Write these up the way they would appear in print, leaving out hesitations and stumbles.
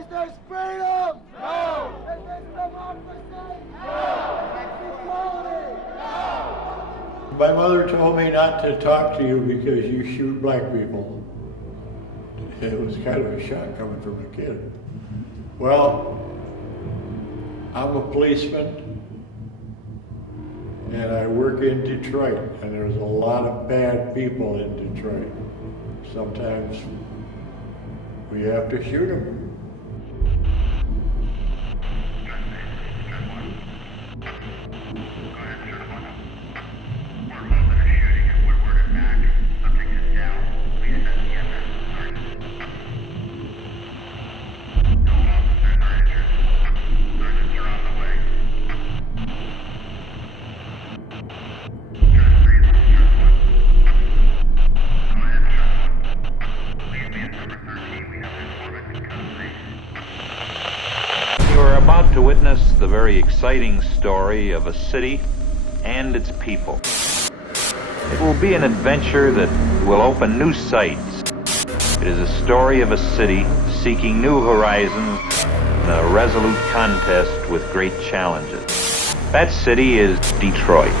Is there freedom? No. Is there democracy? No. Equality? No. My mother told me not to talk to you because you shoot black people. It was kind of a shock coming from a kid. Well, I'm a policeman and I work in Detroit, and there's a lot of bad people in Detroit. Sometimes we have to shoot them. About to witness the very exciting story of a city and its people. It will be an adventure that will open new sights. It is a story of a city seeking new horizons in a resolute contest with great challenges. That city is Detroit.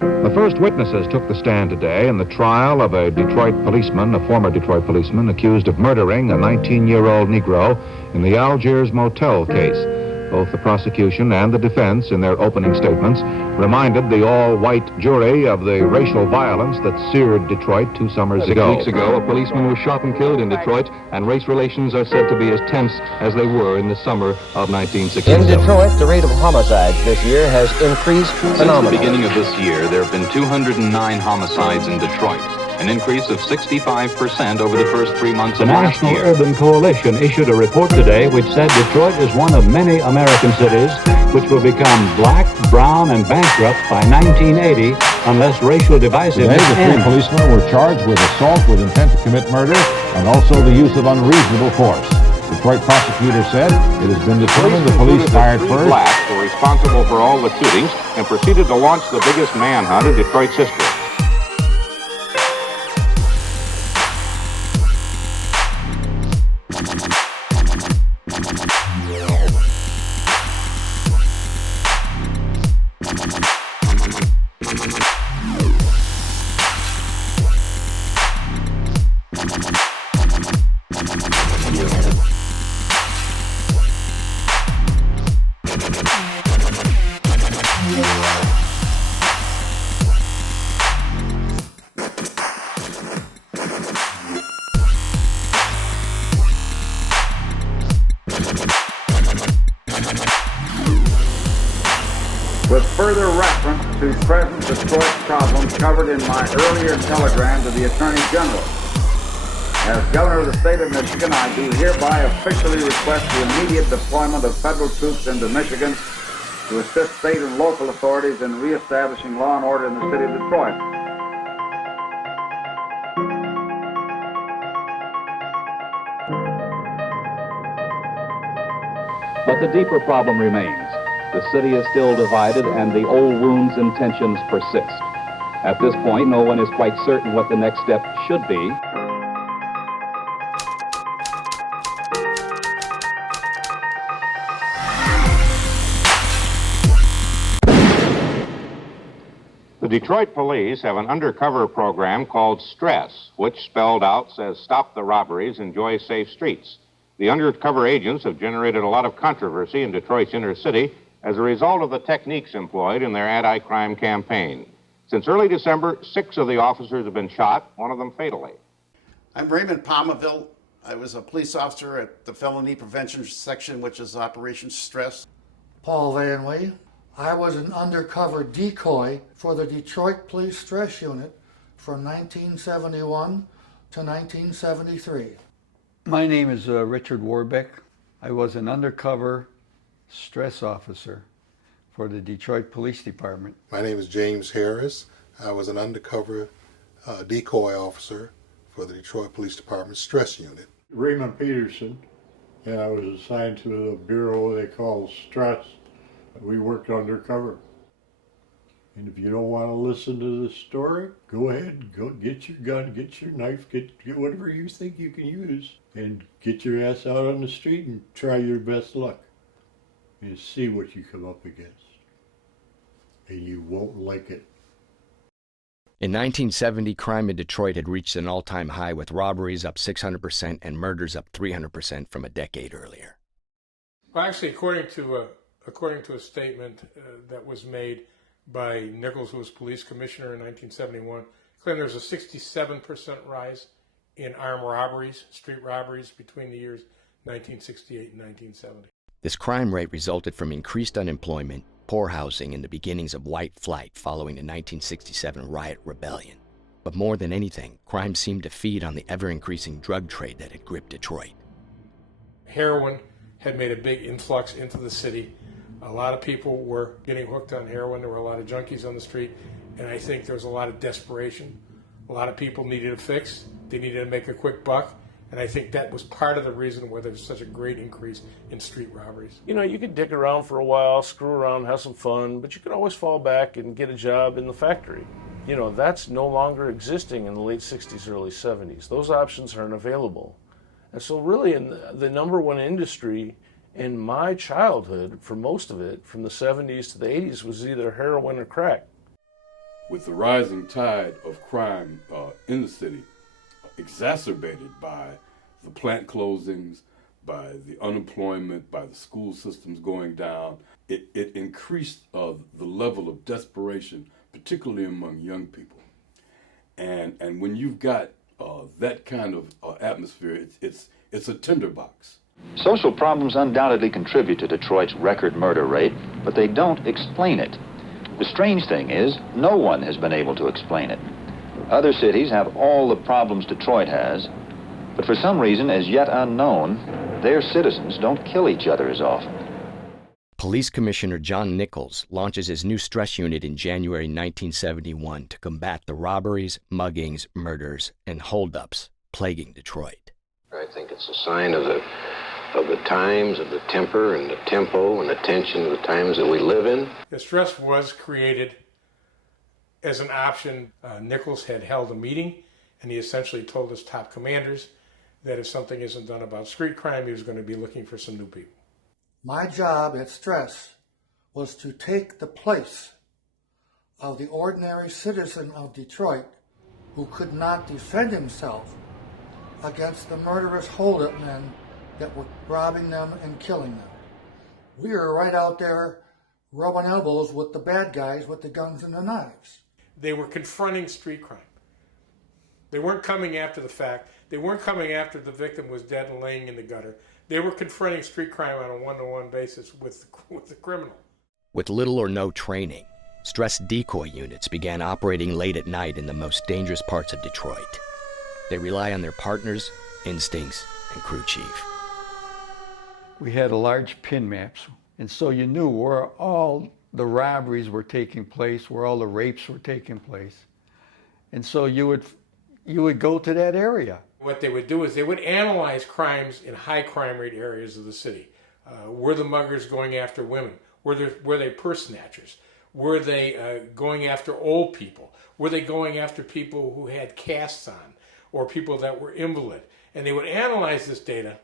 The first witnesses took the stand today in the trial of a Detroit policeman, a former Detroit policeman, accused of murdering a 19-year-old Negro in the Algiers motel case. Both the prosecution and the defense, in their opening statements, reminded the all-white jury of the racial violence that seared Detroit 2 summers ago. 6 weeks ago, a policeman was shot and killed in Detroit, and race relations are said to be as tense as they were in the summer of 1967. In Detroit, the rate of homicides this year has increased phenomenally. Since the beginning of this year, there have been 209 homicides in Detroit, an increase of 65% over the first 3 months The of last National year. Urban Coalition issued a report today which said Detroit is one of many American cities which will become black, brown, and bankrupt by 1980 unless racial divisiveness Today, the 3 policemen were charged with assault with intent to commit murder and also the use of unreasonable force. Detroit prosecutors said it has been determined the police fired first. Blacks were responsible for all the shootings and proceeded to launch the biggest manhunt in Detroit's history. With further reference to present Detroit problems covered in my earlier telegram to the Attorney General. As Governor of the State of Michigan, I do hereby officially request the immediate deployment of federal troops into Michigan to assist state and local authorities in reestablishing law and order in the city of Detroit. But the deeper problem remains. The city is still divided and the old wounds and tensions persist. At this point, no one is quite certain what the next step should be. The Detroit police have an undercover program called Stress, which spelled out says stop the robberies, enjoy safe streets. The undercover agents have generated a lot of controversy in Detroit's inner city as a result of the techniques employed in their anti-crime campaign. Since early December, 6 of the officers have been shot, one of them fatally. I'm Raymond Palmaville. I was a police officer at the Felony Prevention Section, which is Operation Stress. Paul Vanley. I was an undercover decoy for the Detroit Police Stress Unit from 1971 to 1973. My name is Richard Warbeck. I was an undercover stress officer for the Detroit Police Department. My name is James Harris. I was an undercover decoy officer for the Detroit Police Department Stress Unit. Raymond Peterson, and I was assigned to the bureau they call Stress. We worked undercover. And if you don't want to listen to the story, go ahead, go get your gun, get your knife, get whatever you think you can use, and get your ass out on the street and try your best luck. And see what you come up against. And you won't like it. In 1970, crime in Detroit had reached an all-time high, with robberies up 600% and murders up 300% from a decade earlier. Well, actually, according to a statement that was made by Nichols, who was police commissioner in 1971, claimed there was a 67% rise in armed robberies, street robberies, between the years 1968 and 1970. This crime rate resulted from increased unemployment, poor housing, and the beginnings of white flight following the 1967 riot rebellion. But more than anything, crime seemed to feed on the ever-increasing drug trade that had gripped Detroit. Heroin had made a big influx into the city. A lot of people were getting hooked on heroin. There were a lot of junkies on the street, and I think there was a lot of desperation. A lot of people needed a fix. They needed to make a quick buck, and I think that was part of the reason why there was such a great increase in street robberies. You know, you could dick around for a while, screw around, have some fun, but you could always fall back and get a job in the factory. You know, that's no longer existing in the late 60s, early 70s. Those options aren't available. And so really, in the number one industry in my childhood, for most of it, from the 70s to the 80s, was either heroin or crack. With the rising tide of crime in the city, exacerbated by the plant closings, by the unemployment, by the school systems going down, it increased the level of desperation, particularly among young people. And when you've got that kind of atmosphere, it's a tinderbox. Social problems undoubtedly contribute to Detroit's record murder rate, but they don't explain it. The strange thing is, no one has been able to explain it. Other cities have all the problems Detroit has, but for some reason as yet unknown, their citizens don't kill each other as often. Police Commissioner John Nichols launches his new stress unit in January 1971 to combat the robberies, muggings, murders, and holdups plaguing Detroit. I think it's a sign of the times, of the temper and the tempo and the tension of the times that we live in. The stress was created as an option. Nichols had held a meeting, and he essentially told his top commanders that if something isn't done about street crime, he was going to be looking for some new people. My job at Stress was to take the place of the ordinary citizen of Detroit who could not defend himself against the murderous hold-up men that were robbing them and killing them. We were right out there rubbing elbows with the bad guys with the guns and the knives. They were confronting street crime. They weren't coming after the fact. They weren't coming after the victim was dead and laying in the gutter. They were confronting street crime on a one-to-one basis with the criminal. With little or no training, stress decoy units began operating late at night in the most dangerous parts of Detroit. They rely on their partners, instincts, and crew chief. We had a large pin maps, and so you knew where all the robberies were taking place, where all the rapes were taking place. And so you would go to that area. What they would do is they would analyze crimes in high crime rate areas of the city. Were the muggers going after women? Were they purse snatchers? Were they going after old people? Were they going after people who had casts on or people that were invalid? And they would analyze this data,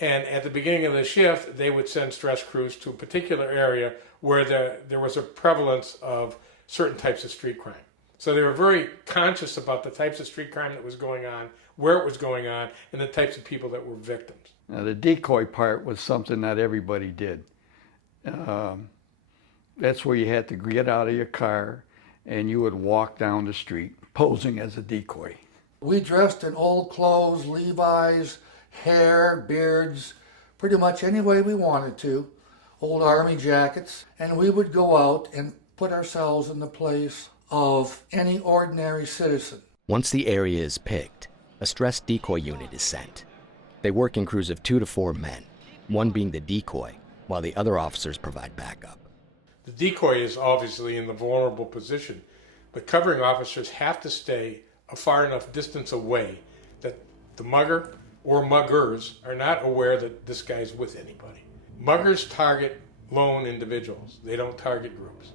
and at the beginning of the shift, they would send stress crews to a particular area where there was a prevalence of certain types of street crime. So they were very conscious about the types of street crime that was going on, where it was going on, and the types of people that were victims. Now, the decoy part was something not everybody did. That's where you had to get out of your car and you would walk down the street posing as a decoy. We dressed in old clothes, Levi's, hair, beards, pretty much any way we wanted to, old army jackets, and we would go out and put ourselves in the place of any ordinary citizen. Once the area is picked, a stress decoy unit is sent. They work in crews of 2 to 4 men, one being the decoy, while the other officers provide backup. The decoy is obviously in the vulnerable position, but covering officers have to stay a far enough distance away that the mugger or muggers are not aware that this guy's with anybody. Muggers target lone individuals. They don't target groups.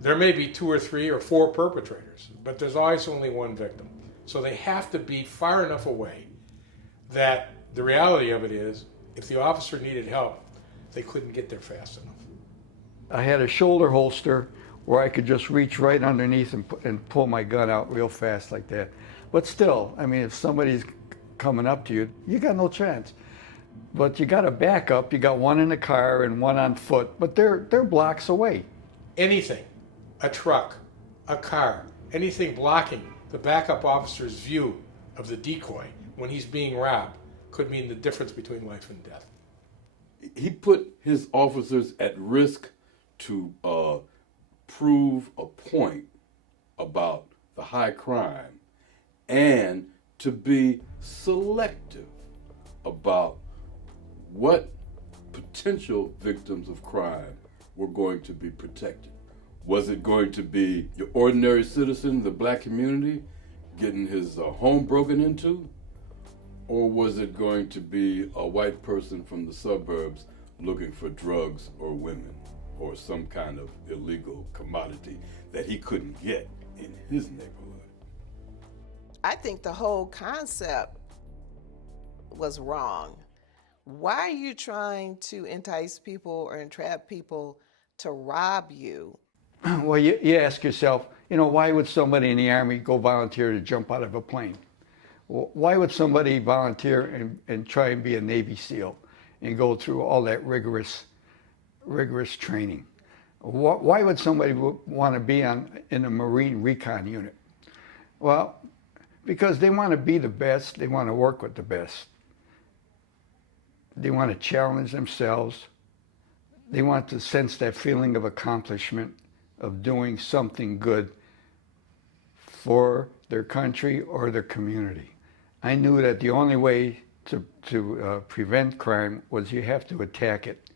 There may be 2 or 3 or 4 perpetrators, but there's always only one victim. So they have to be far enough away that the reality of it is, if the officer needed help, they couldn't get there fast enough. I had a shoulder holster where I could just reach right underneath and pull my gun out real fast like that. But still, I mean, if somebody's coming up to you, you got no chance. But you got a backup. You got one in the car and one on foot, but they're blocks away. Anything, a truck, a car, anything blocking the backup officer's view of the decoy when he's being robbed could mean the difference between life and death. He put his officers at risk to prove a point about the high crime and to be selective about what potential victims of crime were going to be protected. Was it going to be your ordinary citizen, the black community, getting his home broken into? Or was it going to be a white person from the suburbs looking for drugs or women or some kind of illegal commodity that he couldn't get in his neighborhood? I think the whole concept was wrong. Why are you trying to entice people or entrap people to rob you? Well, you ask yourself, why would somebody in the Army go volunteer to jump out of a plane? Why would somebody volunteer and try and be a Navy SEAL and go through all that rigorous training? Why would somebody want to be in a Marine recon unit? Well, because they want to be the best. They want to work with the best. They want to challenge themselves. They want to sense that feeling of accomplishment, of doing something good for their country or their community. I knew that the only way to prevent crime was you have to attack it.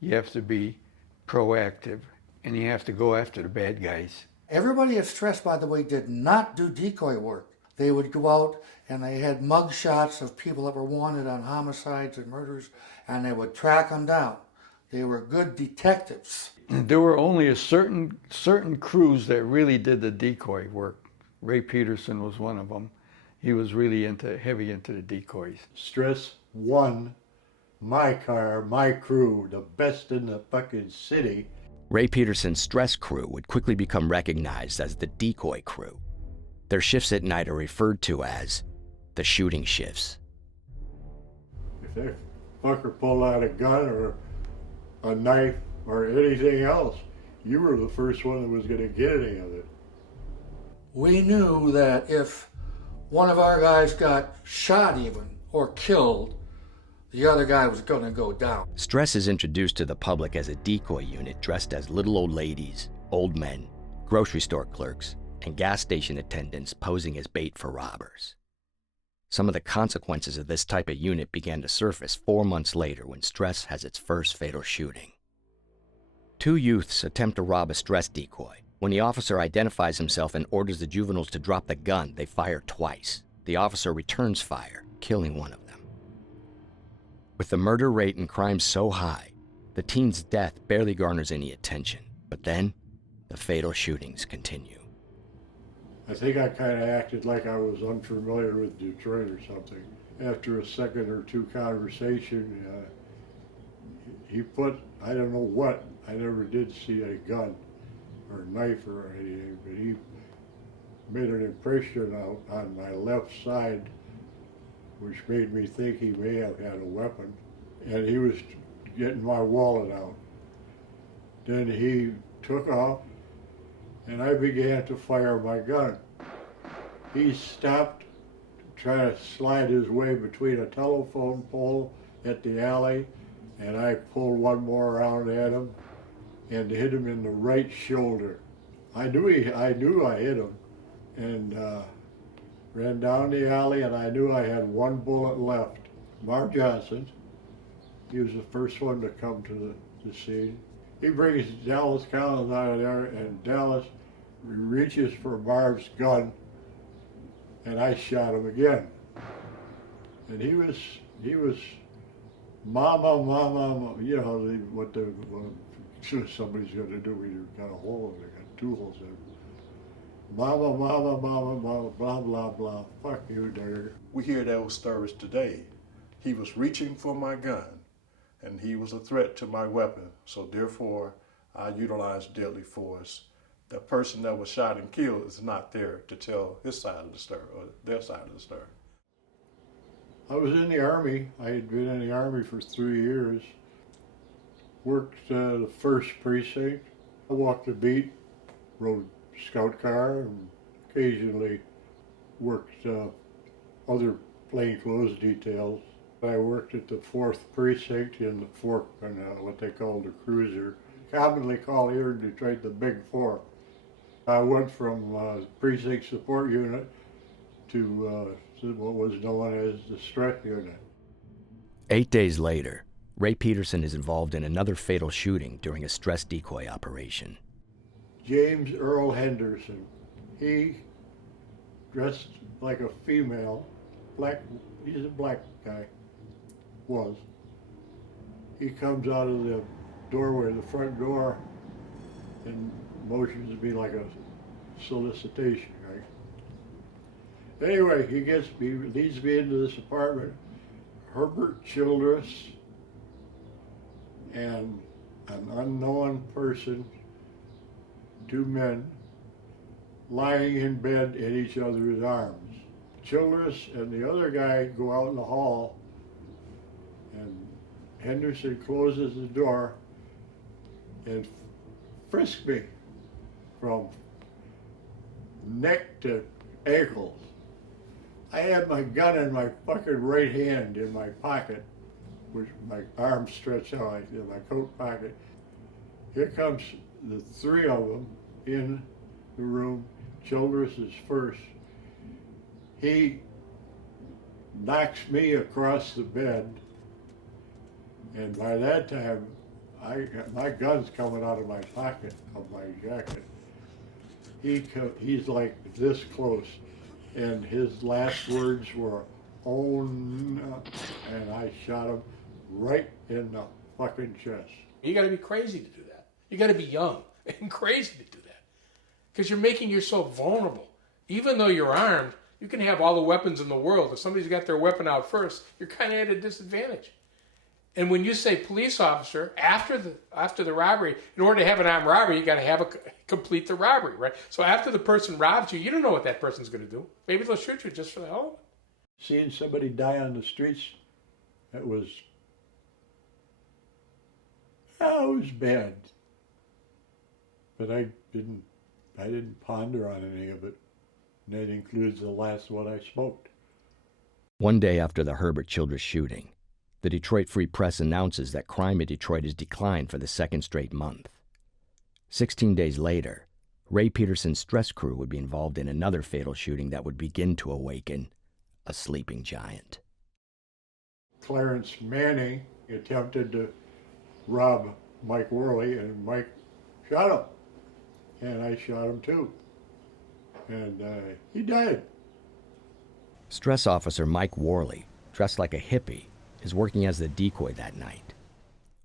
You have to be proactive, and you have to go after the bad guys. Everybody at Stress, by the way, did not do decoy work. They would go out and they had mug shots of people that were wanted on homicides and murders, and they would track them down. They were good detectives. There were only a certain crews that really did the decoy work. Ray Peterson was one of them. He was really heavy into the decoys. Stress won, my car, my crew, the best in the fucking city. Ray Peterson's Stress crew would quickly become recognized as the decoy crew. Their shifts at night are referred to as the shooting shifts. If that fucker pulled out a gun or a knife or anything else, you were the first one that was going to get any of it. We knew that if one of our guys got shot even or killed, the other guy was going to go down. Stress is introduced to the public as a decoy unit dressed as little old ladies, old men, grocery store clerks, and gas station attendants posing as bait for robbers. Some of the consequences of this type of unit began to surface 4 months later when Stress has its first fatal shooting. 2 youths attempt to rob a Stress decoy. When the officer identifies himself and orders the juveniles to drop the gun, they fire twice. The officer returns fire, killing one of them. With the murder rate in crime so high, the teen's death barely garners any attention. But then, the fatal shootings continue. I think I kind of acted like I was unfamiliar with Detroit or something. After a second or two conversation, he put, I don't know what, I never did see a gun or a knife or anything, but he made an impression on my left side, which made me think he may have had a weapon. And he was getting my wallet out. Then he took off, and I began to fire my gun. He stopped to try to slide his way between a telephone pole at the alley, and I pulled one more round at him and hit him in the right shoulder. I knew I hit him, and ran down the alley, and I knew I had one bullet left. Mark Johnson, he was the first one to come to the scene. He brings Dallas Collins out of there, and Dallas reaches for Marv's gun, and I shot him again. And he was, mama, you know, what the somebody's going to do. We got a hole, they got 2 holes in it. Mama, mama, mama, mama, blah, blah, blah. Fuck you, nigger. We hear those stories today. He was reaching for my gun, and he was a threat to my weapon, so therefore I utilized deadly force. The person that was shot and killed is not there to tell his side of the story, or their side of the story. I was in the Army. I had been in the Army for 3 years. Worked the 1st precinct. I walked the beat, rode scout car, and occasionally worked other plainclothes details. I worked at the 4th precinct in the Fork, and what they called the cruiser, commonly called here in Detroit the Big 4. I went from precinct support unit to what was known as the stress unit. 8 days later, Ray Peterson is involved in another fatal shooting during a stress decoy operation. James Earl Henderson. He dressed like a female, black, he's a black guy, was. He comes out of the doorway, the front door, and motions to be like a solicitation, right? Anyway, he leads me into this apartment. Herbert Childress and an unknown person, 2 men, lying in bed in each other's arms. Childress and the other guy go out in the hall, and Henderson closes the door and frisks me from neck to ankles. I had my gun in my fucking right hand in my pocket, which my arm stretched out in my coat pocket. Here comes the 3 of them in the room. Childress is first. He knocks me across the bed, and by that time, my gun's coming out of my pocket of my jacket. He's like this close, and his last words were, "Oh no," and I shot him right in the fucking chest. You gotta be crazy to do that. You gotta be young and crazy to do that. Because you're making yourself vulnerable. Even though you're armed, you can have all the weapons in the world. If somebody's got their weapon out first, you're kind of at a disadvantage. And when you say police officer, after the robbery, in order to have an armed robbery, you got to complete the robbery, right? So after the person robs you, you don't know what that person's going to do. Maybe they'll shoot you just for the hell of it. Seeing somebody die on the streets, it was bad. But I didn't ponder on any of it. And that includes the last one I smoked. One day after the Herbert Childress shooting, the Detroit Free Press announces that crime in Detroit has declined for the 2nd straight month. 16 days later, Ray Peterson's stress crew would be involved in another fatal shooting that would begin to awaken a sleeping giant. Clarence Manning attempted to rob Mike Worley, and Mike shot him. And I shot him too. And he died. Stress officer Mike Worley, dressed like a hippie, is working as the decoy that night.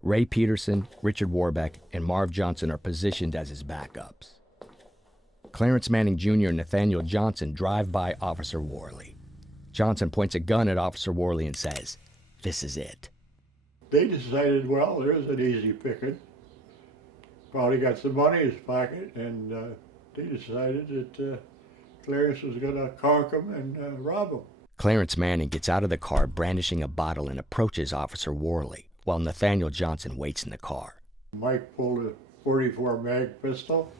Ray Peterson, Richard Warbeck, and Marv Johnson are positioned as his backups. Clarence Manning Jr. and Nathaniel Johnson drive by Officer Worley. Johnson points a gun at Officer Worley and says, "This is it." They decided, well, there's an easy picking. Probably got some money in his pocket, and they decided that Clarence was going to conk him and rob him. Clarence Manning gets out of the car brandishing a bottle and approaches Officer Worley, while Nathaniel Johnson waits in the car. Mike pulled a .44 mag pistol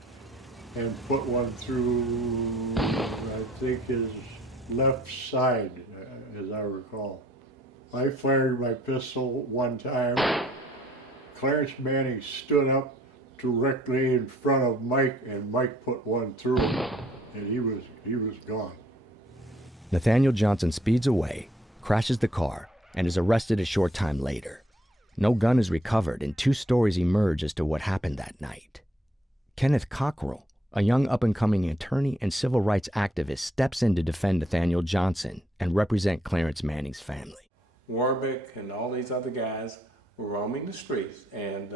and put one through, I think, his left side, as I recall. I fired my pistol one time. Clarence Manning stood up directly in front of Mike, and Mike put one through him, and he was gone. Nathaniel Johnson speeds away, crashes the car, and is arrested a short time later. No gun is recovered, and 2 stories emerge as to what happened that night. Kenneth Cockrell, a young up-and-coming attorney and civil rights activist, steps in to defend Nathaniel Johnson and represent Clarence Manning's family. Warbeck and all these other guys were roaming the streets and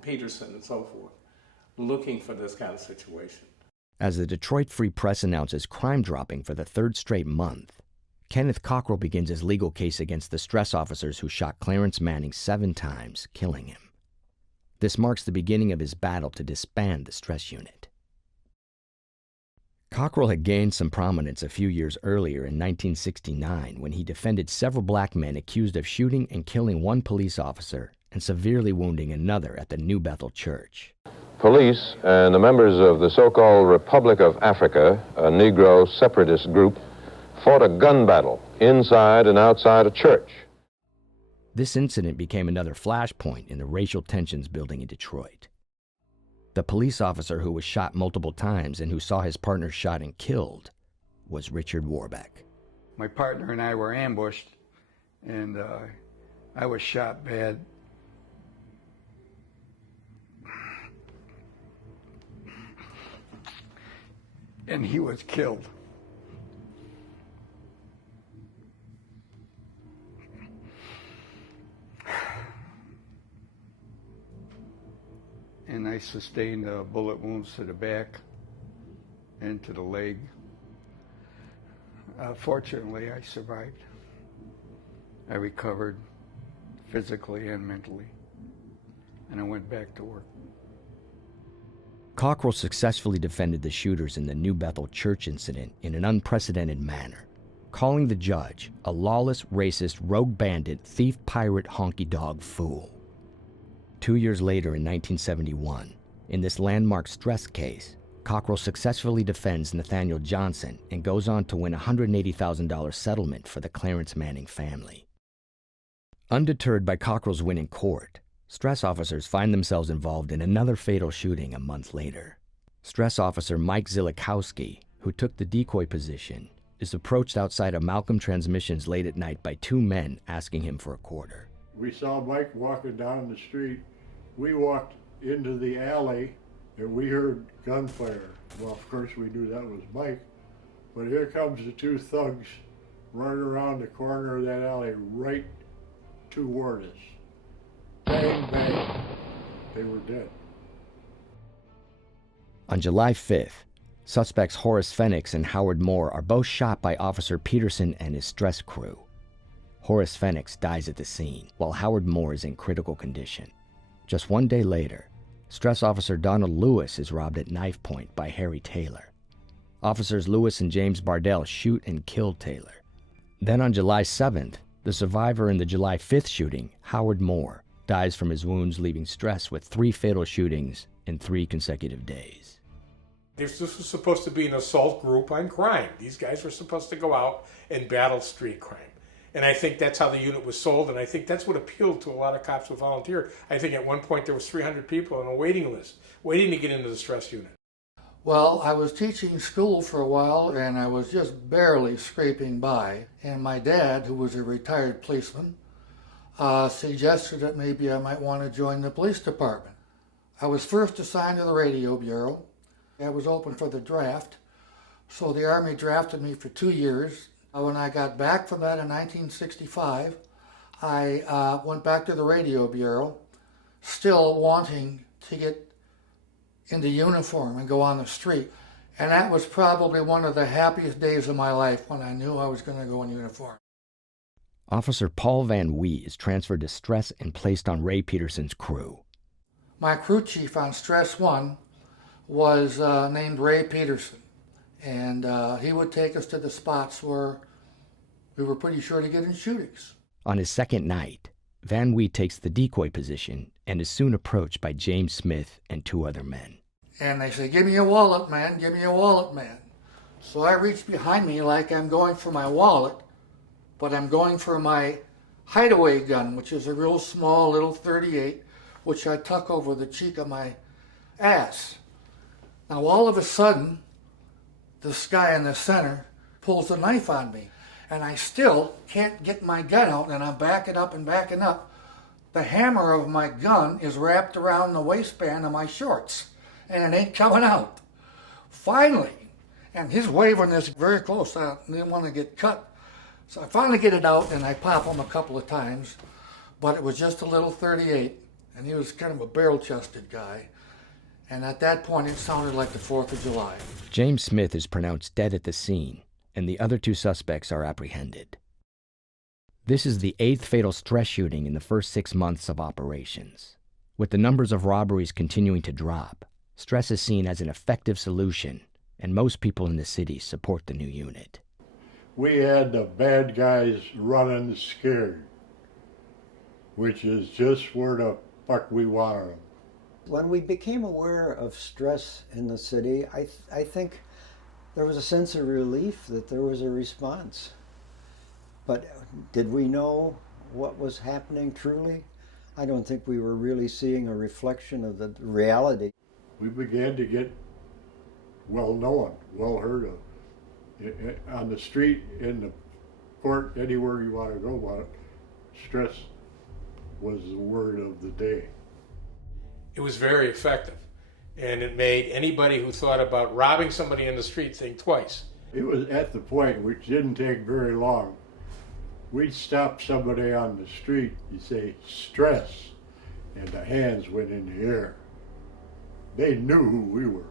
Peterson and so forth, looking for this kind of situation. As the Detroit Free Press announces crime dropping for the third straight month, Kenneth Cockrell begins his legal case against the stress officers who shot Clarence Manning 7 times, killing him. This marks the beginning of his battle to disband the stress unit. Cockrell had gained some prominence a few years earlier in 1969 when he defended several black men accused of shooting and killing one police officer and severely wounding another at the New Bethel Church. Police and the members of the so-called Republic of Africa, a Negro separatist group, fought a gun battle inside and outside a church. This incident became another flashpoint in the racial tensions building in Detroit. The police officer who was shot multiple times and who saw his partner shot and killed was Richard Warbeck. My partner and I were ambushed, and I was shot bad. And he was killed. And I sustained bullet wounds to the back and to the leg. Fortunately, I survived. I recovered physically and mentally, and I went back to work. Cockrell successfully defended the shooters in the New Bethel Church incident in an unprecedented manner, calling the judge a lawless, racist, rogue bandit, thief, pirate, honky-dog fool. 2 years later, in 1971, in this landmark stress case, Cockrell successfully defends Nathaniel Johnson and goes on to win a $180,000 settlement for the Clarence Manning family. Undeterred by Cockrell's win in court, stress officers find themselves involved in another fatal shooting a month later. Stress officer Mike Zilikowski, who took the decoy position, is approached outside of Malcolm Transmissions late at night by 2 men asking him for a quarter. We saw Mike walking down the street. We walked into the alley and we heard gunfire. Well, of course we knew that was Mike, but here comes the 2 thugs running around the corner of that alley right toward us. Bang, bang. They were dead. On July 5th, suspects Horace Phoenix and Howard Moore are both shot by Officer Peterson and his stress crew. Horace Phoenix dies at the scene, while Howard Moore is in critical condition. Just 1 day later, stress officer Donald Lewis is robbed at knife point by Harry Taylor. Officers Lewis and James Bardell shoot and kill Taylor. Then on July 7th, the survivor in the July 5th shooting, Howard Moore, dies from his wounds, leaving stress with 3 fatal shootings in 3 consecutive days. This was supposed to be an assault group on crime. These guys were supposed to go out and battle street crime. And I think that's how the unit was sold, and I think that's what appealed to a lot of cops who volunteered. I think at one point there was 300 people on a waiting list, waiting to get into the stress unit. Well, I was teaching school for a while, and I was just barely scraping by. And my dad, who was a retired policeman, suggested that maybe I might want to join the police department. I was first assigned to the radio bureau. I was open for the draft, so the Army drafted me for 2 years. When I got back from that in 1965, I went back to the radio bureau, still wanting to get into uniform and go on the street. And that was probably one of the happiest days of my life when I knew I was going to go in uniform. Officer Paul Van Wee is transferred to stress and placed on Ray Peterson's crew. My crew chief on Stress 1 was named Ray Peterson. And he would take us to the spots where we were pretty sure to get in shootings. On his second night, Van Wee takes the decoy position and is soon approached by James Smith and 2 other men. And they say, "Give me a wallet, man, give me a wallet, man." So I reach behind me like I'm going for my wallet, but I'm going for my hideaway gun, which is a real small little .38, which I tuck over the cheek of my ass. Now all of a sudden, this guy in the center pulls a knife on me, and I still can't get my gun out, and I'm backing up and backing up. The hammer of my gun is wrapped around the waistband of my shorts, and it ain't coming out. Finally, and he's waving this very close, I didn't want to get cut, so I finally get it out, and I pop him a couple of times, but it was just a little .38, and he was kind of a barrel-chested guy. And at that point, it sounded like the 4th of July. James Smith is pronounced dead at the scene, and the other 2 suspects are apprehended. This is the 8th fatal stress shooting in the first 6 months of operations. With the numbers of robberies continuing to drop, stress is seen as an effective solution, and most people in the city support the new unit. We had the bad guys running scared, which is just where the fuck we wanted them. When we became aware of stress in the city, I think there was a sense of relief that there was a response. But did we know what was happening truly? I don't think we were really seeing a reflection of the reality. We began to get well known, well heard of. On the street, in the court, anywhere you want to go about it, stress was the word of the day. It was very effective, and it made anybody who thought about robbing somebody in the street think twice. It was at the point, which didn't take very long, we'd stop somebody on the street, you say, stress, and the hands went in the air. They knew who we were.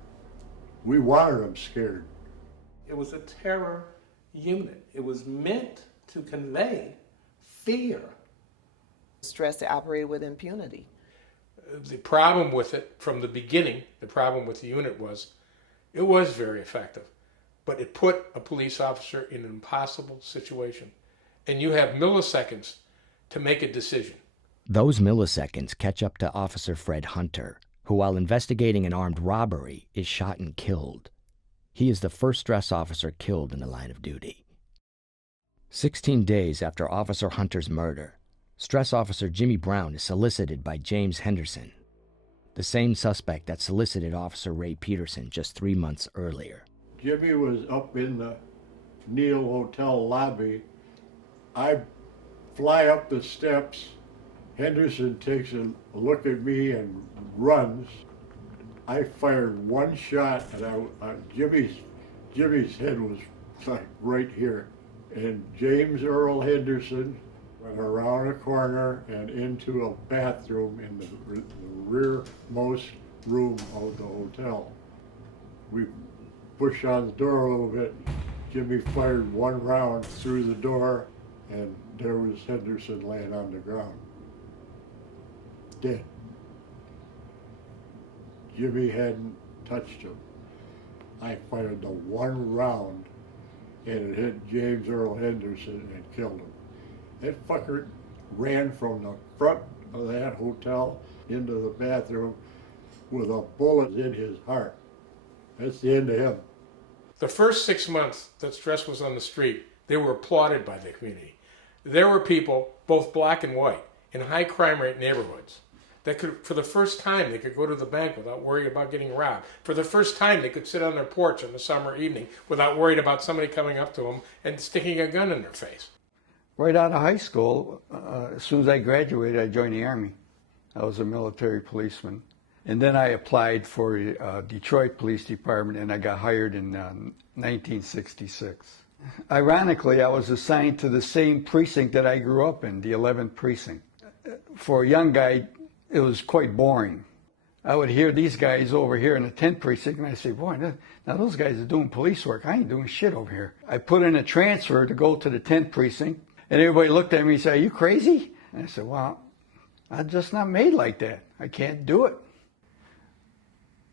We wanted them scared. It was a terror unit. It was meant to convey fear. Stress to operate with impunity. The problem with it from the beginning, the problem with the unit was, it was very effective, but it put a police officer in an impossible situation. And you have milliseconds to make a decision. Those milliseconds catch up to Officer Fred Hunter, who, while investigating an armed robbery, is shot and killed. He is the first stress officer killed in the line of duty. 16 days after Officer Hunter's murder, stress officer Jimmy Brown is solicited by James Henderson, the same suspect that solicited Officer Ray Peterson just 3 months earlier. Jimmy was up in the Neil Hotel lobby. I fly up the steps. Henderson takes a look at me and runs. I fired one shot, and Jimmy's head was like right here. And James Earl Henderson went around a corner and into a bathroom in the rearmost room of the hotel. We pushed on the door a little bit. Jimmy fired one round through the door, and there was Henderson laying on the ground, dead. Jimmy hadn't touched him. I fired the one round, and it hit James Earl Henderson and killed him. That fucker ran from the front of that hotel into the bathroom with a bullet in his heart. That's the end of him. The first 6 months that stress was on the street, they were applauded by the community. There were people, both black and white, in high crime rate neighborhoods that could, for the first time, they could go to the bank without worrying about getting robbed. For the first time, they could sit on their porch on a summer evening without worrying about somebody coming up to them and sticking a gun in their face. Right out of high school, as soon as I graduated, I joined the Army. I was a military policeman. And then I applied for Detroit Police Department, and I got hired in 1966. Ironically, I was assigned to the same precinct that I grew up in, the 11th precinct. For a young guy, it was quite boring. I would hear these guys over here in the 10th precinct, and I say, boy, now those guys are doing police work. I ain't doing shit over here. I put in a transfer to go to the 10th precinct, and everybody looked at me and said, are you crazy? And I said, well, I'm just not made like that. I can't do it.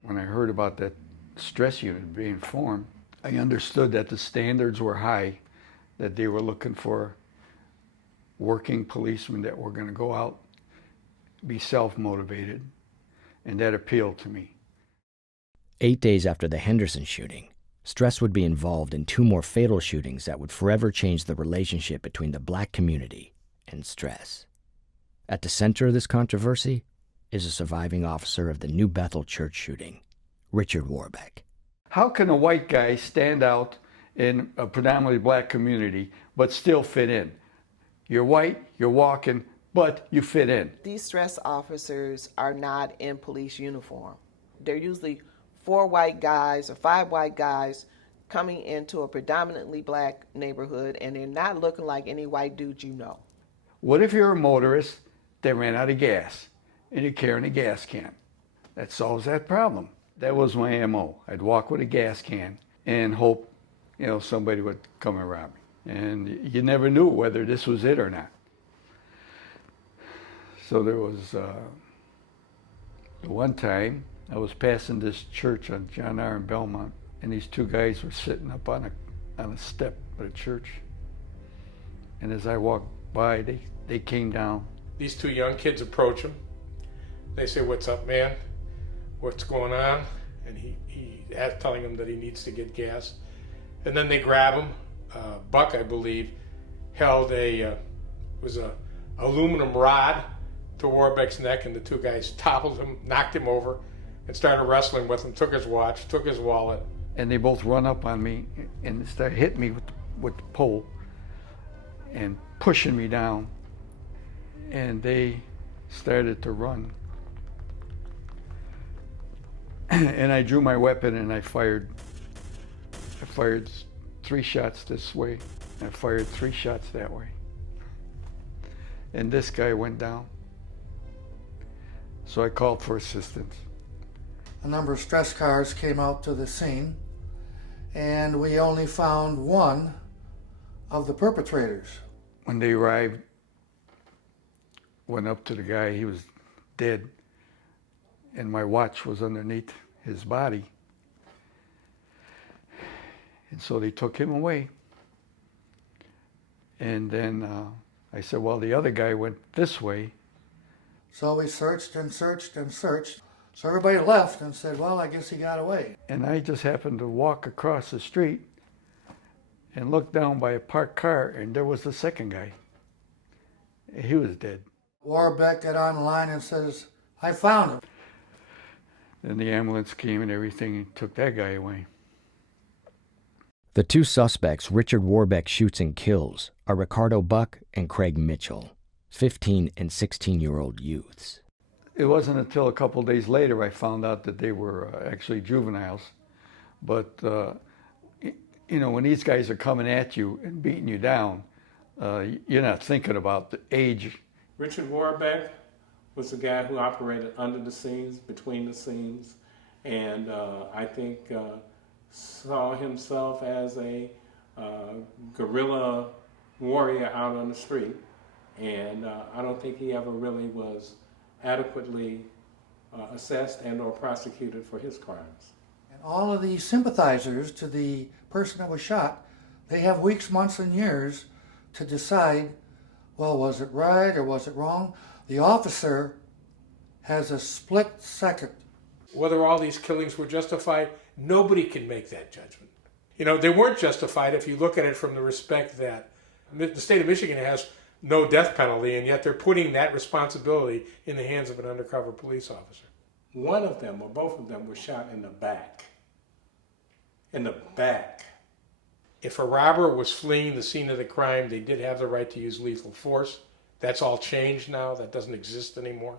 When I heard about that stress unit being formed, I understood that the standards were high, that they were looking for working policemen that were going to go out, be self-motivated, and that appealed to me. 8 days after the Henderson shooting, stress would be involved in 2 more fatal shootings that would forever change the relationship between the black community and stress. At the center of this controversy is a surviving officer of the New Bethel church shooting, Richard Warbeck. How can a white guy stand out in a predominantly black community but still fit in? You're white, you're walking, but you fit in. These stress officers are not in police uniform. They're usually 4 white guys or 5 white guys coming into a predominantly black neighborhood, and they're not looking like any white dude you know. What if you're a motorist they ran out of gas and you're carrying a gas can. That solves that problem. That was my MO. I'd walk with a gas can and hope, somebody would come and rob me. And you never knew whether this was it or not. So there was one time I was passing this church on John R. and Belmont, and these two guys were sitting up on a step of the church. And as I walked by, they came down. These two young kids approach him. They say, "What's up, man? What's going on?" And he telling him that he needs to get gas. And then they grab him. Buck, I believe, held a aluminum rod to Warbeck's neck, and the two guys toppled him, knocked him over, and started wrestling with him, took his watch, took his wallet. And they both run up on me and started hitting me with the pole and pushing me down. And they started to run. And I drew my weapon and I fired 3 shots this way. I fired 3 shots that way. And this guy went down. So I called for assistance. A number of stress cars came out to the scene, and we only found one of the perpetrators. When they arrived, went up to the guy, he was dead, and my watch was underneath his body. And so they took him away. And then I said, well, the other guy went this way. So we searched and searched and searched. So everybody left and said, well, I guess he got away. And I just happened to walk across the street and look down by a parked car, and there was the second guy. He was dead. Warbeck got on the line and says, I found him. Then the ambulance came and everything and took that guy away. The two suspects Richard Warbeck shoots and kills are Ricardo Buck and Craig Mitchell, 15 and 16-year-old youths. It wasn't until a couple days later I found out that they were actually juveniles. But, when these guys are coming at you and beating you down, you're not thinking about the age. Richard Warbeck was the guy who operated under the scenes, between the scenes, and I think saw himself as a guerrilla warrior out on the street. And I don't think he ever really was adequately assessed and or prosecuted for his crimes. And all of the sympathizers to the person that was shot, they have weeks, months, and years to decide, well, was it right or was it wrong? The officer has a split second. Whether all these killings were justified, nobody can make that judgment. They weren't justified if you look at it from the respect that the state of Michigan has no death penalty, and yet they're putting that responsibility in the hands of an undercover police officer. One of them, or both of them, were shot in the back. In the back. If a robber was fleeing the scene of the crime, they did have the right to use lethal force. That's all changed now. That doesn't exist anymore.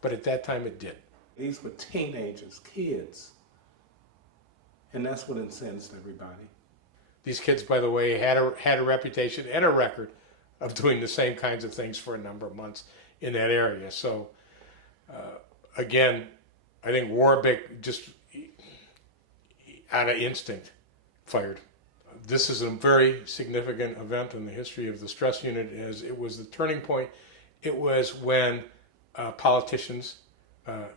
But at that time, it did. These were teenagers, kids. And that's what incensed everybody. These kids, by the way, had a reputation and a record of doing the same kinds of things for a number of months in that area. So, again, I think Warbeck just, out of instinct, fired. This is a very significant event in the history of the stress unit, as it was the turning point. It was when politicians,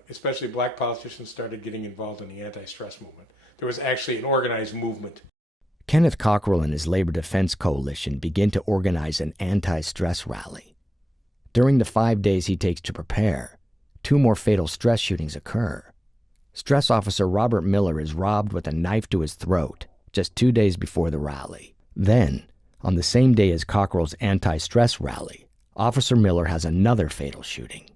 especially black politicians, started getting involved in the anti-stress movement. There was actually an organized movement. Kenneth Cockrell and his Labor Defense Coalition begin to organize an anti-stress rally. During the 5 days he takes to prepare, 2 more fatal stress shootings occur. Stress officer Robert Miller is robbed with a knife to his throat just 2 days before the rally. Then, on the same day as Cockrell's anti-stress rally, Officer Miller has another fatal shooting.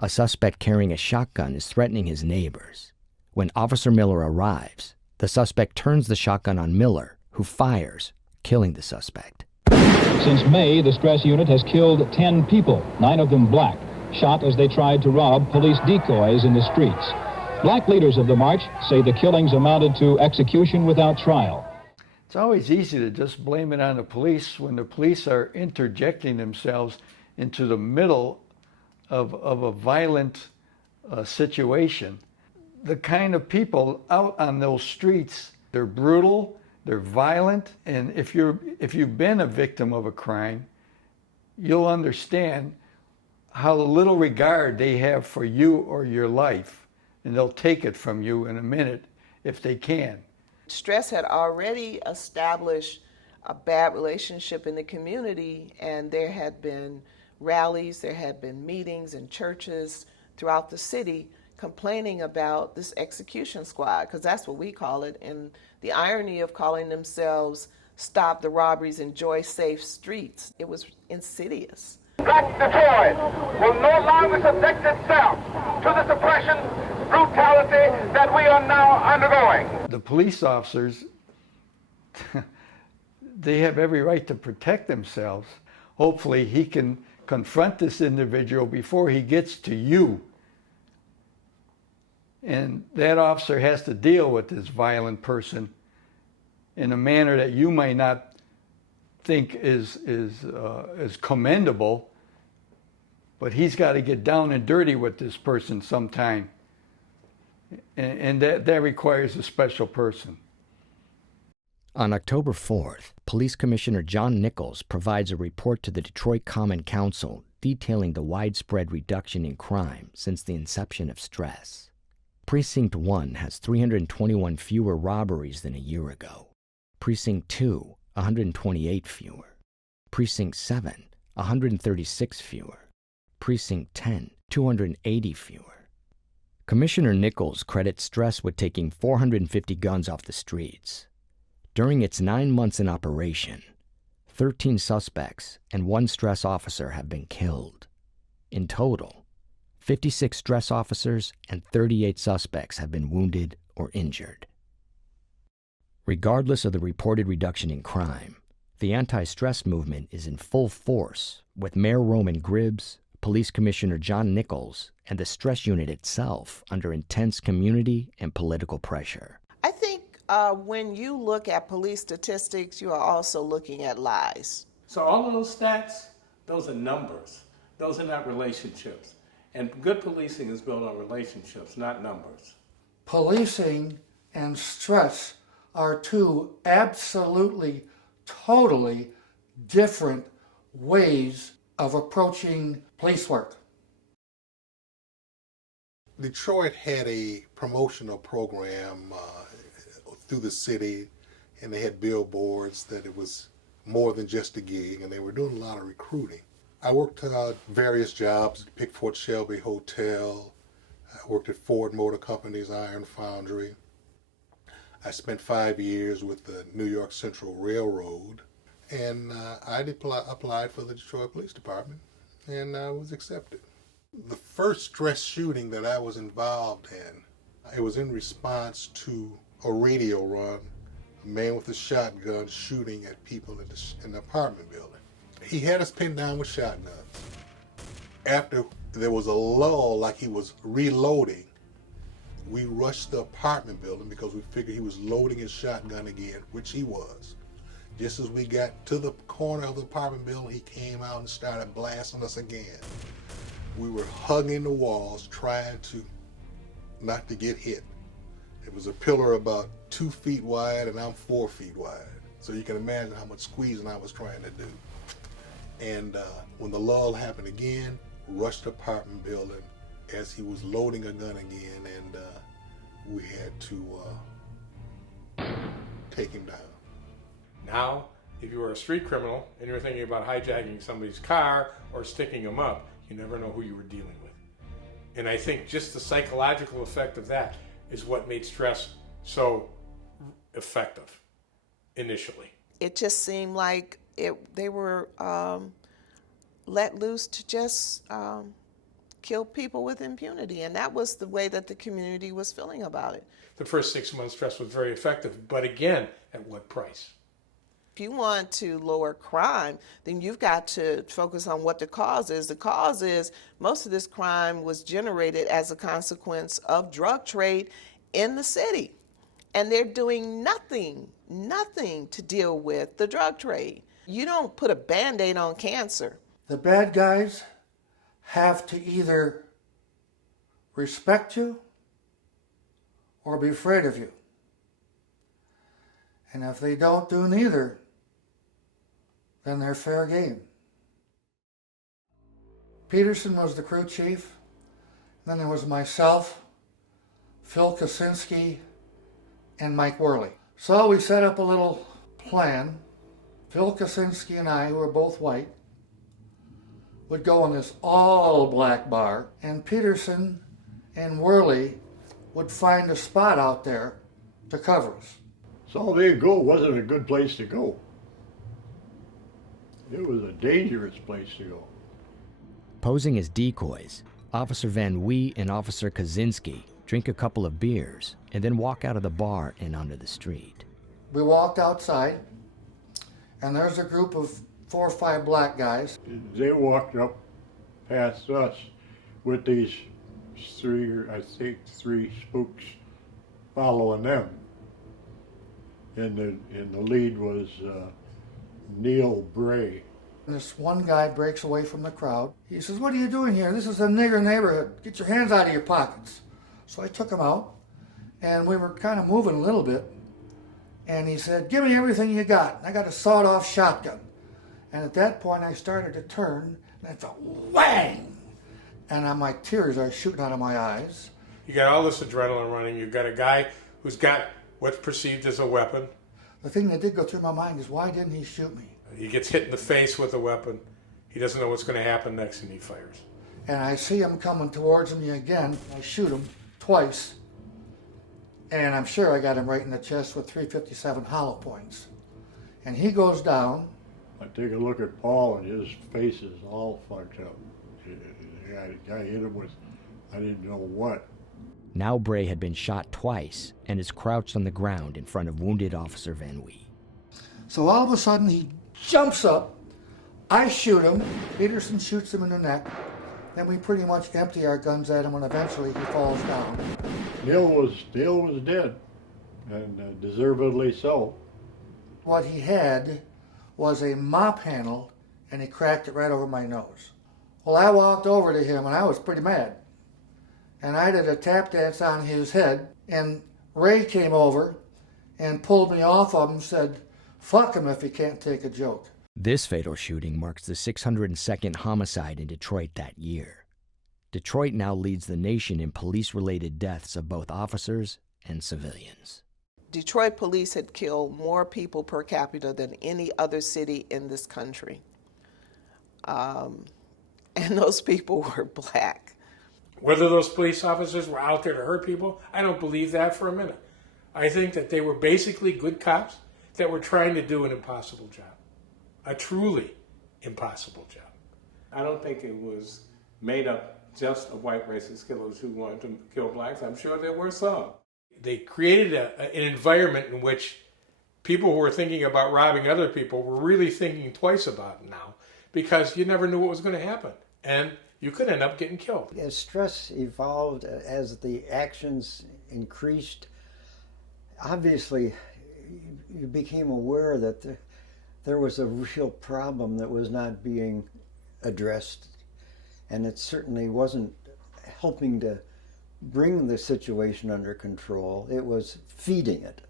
A suspect carrying a shotgun is threatening his neighbors. When Officer Miller arrives, the suspect turns the shotgun on Miller, who fires, killing the suspect. Since May, the stress unit has killed 10 people, 9 of them black, shot as they tried to rob police decoys in the streets. Black leaders of the march say the killings amounted to execution without trial. It's always easy to just blame it on the police when the police are interjecting themselves into the middle of a violent situation. The kind of people out on those streets, they're brutal, they're violent, and if you've been a victim of a crime, you'll understand how little regard they have for you or your life, and they'll take it from you in a minute if they can. Stress had already established a bad relationship in the community, and there had been rallies, there had been meetings in churches throughout the city complaining about this execution squad, because that's what we call it, and the irony of calling themselves Stop the Robberies, Enjoy Safe Streets. It was insidious. Black Detroit will no longer subject itself to the suppression, brutality that we are now undergoing. The police officers, they have every right to protect themselves. Hopefully he can confront this individual before he gets to you. And that officer has to deal with this violent person in a manner that you might not think is commendable, but he's got to get down and dirty with this person sometime. And that requires a special person. On October 4th, Police Commissioner John Nichols provides a report to the Detroit Common Council detailing the widespread reduction in crime since the inception of Stress. Precinct 1 has 321 fewer robberies than a year ago. Precinct 2, 128 fewer. Precinct 7, 136 fewer. Precinct 10, 280 fewer. Commissioner Nichols credits Stress with taking 450 guns off the streets. During its 9 months in operation, 13 suspects and 1 Stress officer have been killed. In total, 56 Stress officers and 38 suspects have been wounded or injured. Regardless of the reported reduction in crime, the anti-stress movement is in full force, with Mayor Roman Gribbs, Police Commissioner John Nichols, and the Stress Unit itself under intense community and political pressure. I think when you look at police statistics, you are also looking at lies. So all of those stats, those are numbers. Those are not relationships. And good policing is built on relationships, not numbers. Policing and stress are two absolutely, totally different ways of approaching police work. Detroit had a promotional program through the city, and they had billboards that it was more than just a gig, and they were doing a lot of recruiting. I worked various jobs at Pickford Shelby Hotel. I worked at Ford Motor Company's Iron Foundry. I spent 5 years with the New York Central Railroad, and I applied for the Detroit Police Department, and I was accepted. The first stress shooting that I was involved in, it was in response to a radio run, a man with a shotgun shooting at people in the apartment building. He had us pinned down with shotguns. After there was a lull, like he was reloading, we rushed the apartment building because we figured he was loading his shotgun again, which he was. Just as we got to the corner of the apartment building, he came out and started blasting us again. We were hugging the walls, trying to not to get hit. It was a pillar about 2 feet wide, and I'm 4 feet wide. So you can imagine how much squeezing I was trying to do. And when the lull happened again, rushed the apartment building as he was loading a gun again, and we had to take him down. Now, if you were a street criminal and you're thinking about hijacking somebody's car or sticking them up, you never know who you were dealing with. And I think just the psychological effect of that is what made Stress so effective initially. It just seemed like they were let loose to just kill people with impunity, and that was the way that the community was feeling about it. The first 6 months, Stress was very effective, but again, at what price? If you want to lower crime, then you've got to focus on what the cause is. The cause is most of this crime was generated as a consequence of drug trade in the city. And they're doing nothing to deal with the drug trade. You don't put a Band-Aid on cancer. The bad guys have to either respect you or be afraid of you. And if they don't do neither, then they're fair game. Peterson was the crew chief. Then there was myself, Phil Kaczynski, and Mike Worley. So we set up a little plan. Phil Kaczynski and I, who are both white, would go in this all-black bar, and Peterson and Worley would find a spot out there to cover us. Salvago wasn't a good place to go. It was a dangerous place to go. Posing as decoys, Officer Van Wee and Officer Kaczynski drink a couple of beers and then walk out of the bar and onto the street. We walked outside, and there's a group of 4 or 5 black guys. They walked up past us with these 3 spooks following them. And the lead was Neil Bray. And this one guy breaks away from the crowd. He says, "What are you doing here? This is a nigger neighborhood. Get your hands out of your pockets." So I took him out, and we were kind of moving a little bit. And he said, "Give me everything you got." I got a sawed-off shotgun. And at that point, I started to turn, and I felt whang! And my tears are shooting out of my eyes. You got all this adrenaline running. You've got a guy who's got what's perceived as a weapon. The thing that did go through my mind is, why didn't he shoot me? He gets hit in the face with a weapon. He doesn't know what's going to happen next, and he fires. And I see him coming towards me again. I shoot him twice. And I'm sure I got him right in the chest with 357 hollow points. And he goes down. I take a look at Paul, and his face is all fucked up. The guy hit him with, I didn't know what. Now Bray had been shot twice and is crouched on the ground in front of wounded Officer Van Wee. So all of a sudden he jumps up. I shoot him. Peterson shoots him in the neck. Then we pretty much empty our guns at him, and eventually he falls down. Neil was dead, and deservedly so. What he had was a mop handle, and he cracked it right over my nose. Well, I walked over to him, and I was pretty mad. And I did a tap dance on his head, and Ray came over and pulled me off of him and said, "Fuck him if he can't take a joke." This fatal shooting marks the 602nd homicide in Detroit that year. Detroit now leads the nation in police-related deaths of both officers and civilians. Detroit police had killed more people per capita than any other city in this country. And those people were black. Whether those police officers were out there to hurt people, I don't believe that for a minute. I think that they were basically good cops that were trying to do an impossible job. A truly impossible job. I don't think it was made up just of white racist killers who wanted to kill blacks. I'm sure there were some. They created an environment in which people who were thinking about robbing other people were really thinking twice about it now, because you never knew what was going to happen. And you could end up getting killed. As stress evolved, as the actions increased, obviously you became aware that there was a real problem that was not being addressed, and it certainly wasn't helping to bring the situation under control. It was feeding it.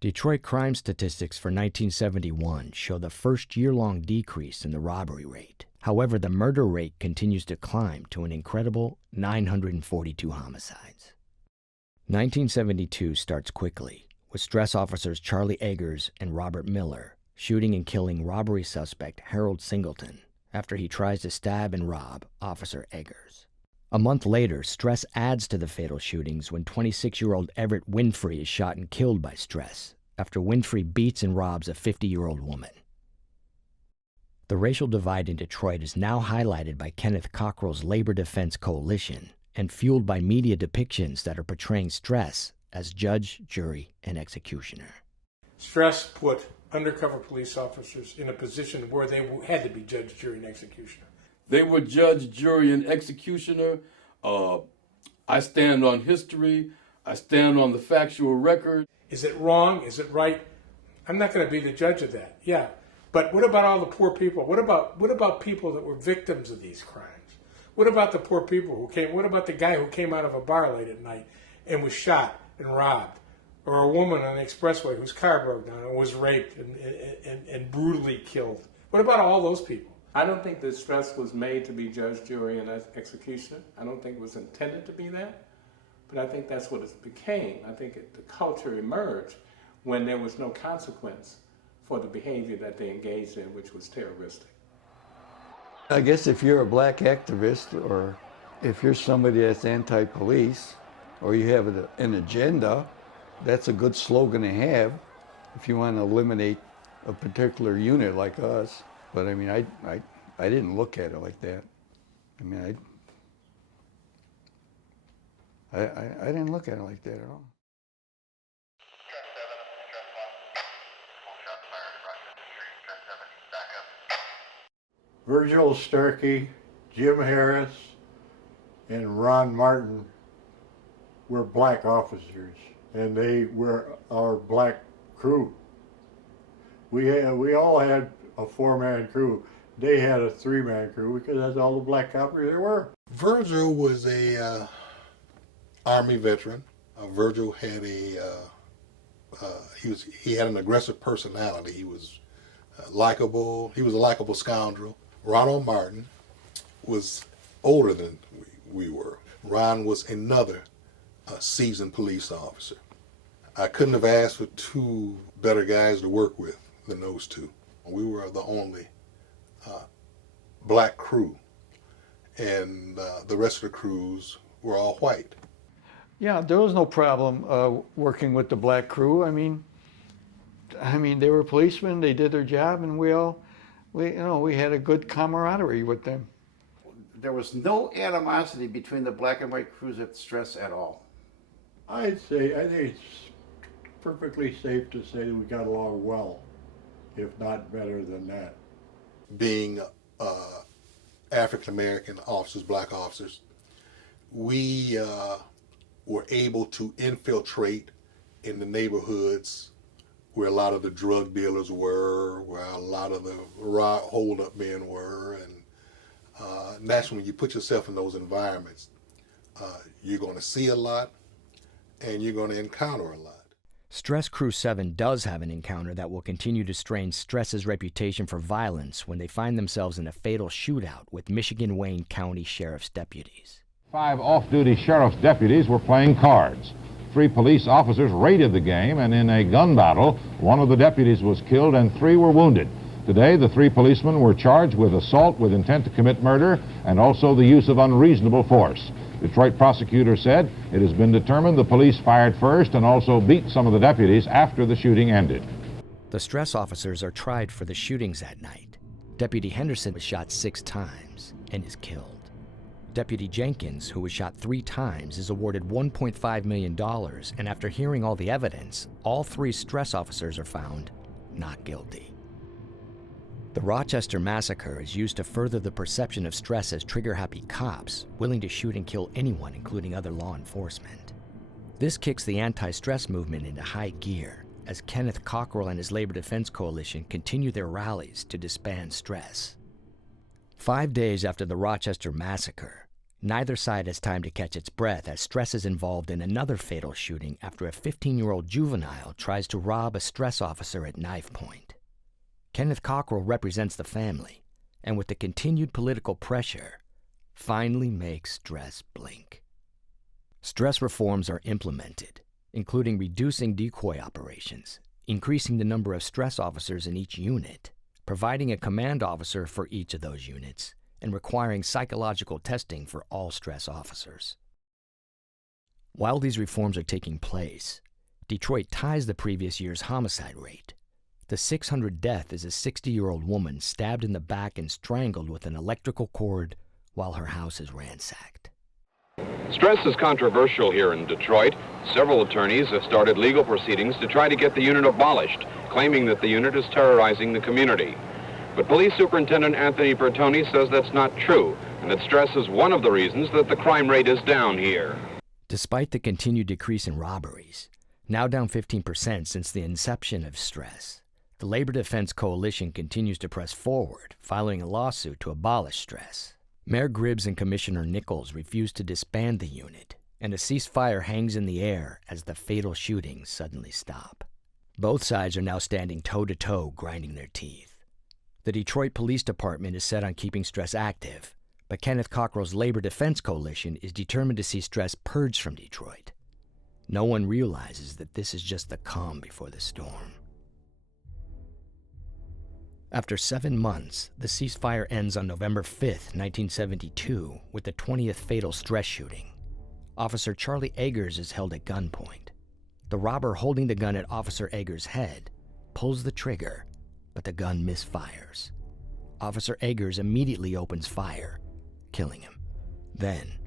Detroit crime statistics for 1971 show the first year-long decrease in the robbery rate. However, the murder rate continues to climb to an incredible 942 homicides. 1972 starts quickly, with stress officers Charlie Eggers and Robert Miller shooting and killing robbery suspect Harold Singleton after he tries to stab and rob Officer Eggers. A month later, stress adds to the fatal shootings when 26-year-old Everett Winfrey is shot and killed by stress after Winfrey beats and robs a 50-year-old woman. The racial divide in Detroit is now highlighted by Kenneth Cockrell's Labor Defense Coalition and fueled by media depictions that are portraying stress as judge, jury, and executioner. Stress put undercover police officers in a position where they had to be judge, jury, and executioner. They were judge, jury, and executioner. I stand on history. I stand on the factual record. Is it wrong? Is it right? I'm not going to be the judge of that. Yeah. But what about all the poor people? What about people that were victims of these crimes? What about the poor people who came? What about the guy who came out of a bar late at night and was shot and robbed? Or a woman on the expressway whose car broke down and was raped and brutally killed? What about all those people? I don't think that stress was made to be judge, jury, and executioner. I don't think it was intended to be that. But I think that's what it became. I think the culture emerged when there was no consequence for the behavior that they engaged in, which was terroristic. I guess if you're a black activist, or if you're somebody that's anti-police, or you have an agenda, that's a good slogan to have if you want to eliminate a particular unit like us. But I mean, I didn't look at it like that. I mean, I didn't look at it like that at all. Virgil Starkey, Jim Harris, and Ron Martin were black officers, and they were our black crew. We all had a 4-man crew. They had a 3-man crew because that's all the black cops there were. Virgil was a Army veteran. Virgil had he had an aggressive personality. He was likable. He was a likable scoundrel. Ronald Martin was older than we were. Ron was another seasoned police officer. I couldn't have asked for 2 better guys to work with than those 2. We were the only black crew, and the rest of the crews were all white. Yeah, there was no problem working with the black crew. I mean, they were policemen. They did their job, and we had a good camaraderie with them. There was no animosity between the black and white crews at Stress at all. I think it's perfectly safe to say that we got along well, if not better than that. Being African American officers, black officers, we were able to infiltrate in the neighborhoods where a lot of the drug dealers were, where a lot of the hold-up men were, and that's when you put yourself in those environments. You're going to see a lot, and you're going to encounter a lot. Stress Crew 7 does have an encounter that will continue to strain Stress's reputation for violence when they find themselves in a fatal shootout with Michigan-Wayne County Sheriff's deputies. 5 off-duty sheriff's deputies were playing cards. 3 police officers raided the game, and in a gun battle, 1 of the deputies was killed and 3 were wounded. Today, the 3 policemen were charged with assault with intent to commit murder and also the use of unreasonable force. Detroit prosecutors said it has been determined the police fired first and also beat some of the deputies after the shooting ended. The Stress officers are tried for the shootings that night. Deputy Henderson was shot 6 times and is killed. Deputy Jenkins, who was shot 3 times, is awarded $1.5 million, and after hearing all the evidence, all 3 Stress officers are found not guilty. The Rochester Massacre is used to further the perception of Stress as trigger-happy cops, willing to shoot and kill anyone, including other law enforcement. This kicks the anti-stress movement into high gear, as Kenneth Cockrell and his Labor Defense Coalition continue their rallies to disband Stress. 5 days after the Rochester Massacre, neither side has time to catch its breath as Stress is involved in another fatal shooting after a 15-year-old juvenile tries to rob a Stress officer at knife point. Kenneth Cockrell represents the family, and with the continued political pressure, finally makes Stress blink. Stress reforms are implemented, including reducing decoy operations, increasing the number of Stress officers in each unit, providing a command officer for each of those units, and requiring psychological testing for all Stress officers. While these reforms are taking place, Detroit ties the previous year's homicide rate. The 600th death is a 60-year-old woman stabbed in the back and strangled with an electrical cord while her house is ransacked. Stress is controversial here in Detroit. Several attorneys have started legal proceedings to try to get the unit abolished, claiming that the unit is terrorizing the community. But Police Superintendent Anthony Bertoni says that's not true, and that Stress is one of the reasons that the crime rate is down here. Despite the continued decrease in robberies, now down 15% since the inception of Stress, the Labor Defense Coalition continues to press forward, filing a lawsuit to abolish Stress. Mayor Gribbs and Commissioner Nichols refuse to disband the unit, and a ceasefire hangs in the air as the fatal shootings suddenly stop. Both sides are now standing toe-to-toe, grinding their teeth. The Detroit Police Department is set on keeping Stress active, but Kenneth Cockrell's Labor Defense Coalition is determined to see Stress purged from Detroit. No one realizes that this is just the calm before the storm. After 7 months, the ceasefire ends on November 5th, 1972, with the 20th fatal Stress shooting. Officer Charlie Eggers is held at gunpoint. The robber holding the gun at Officer Eggers' head pulls the trigger, but the gun misfires. Officer Eggers immediately opens fire, killing him. Then,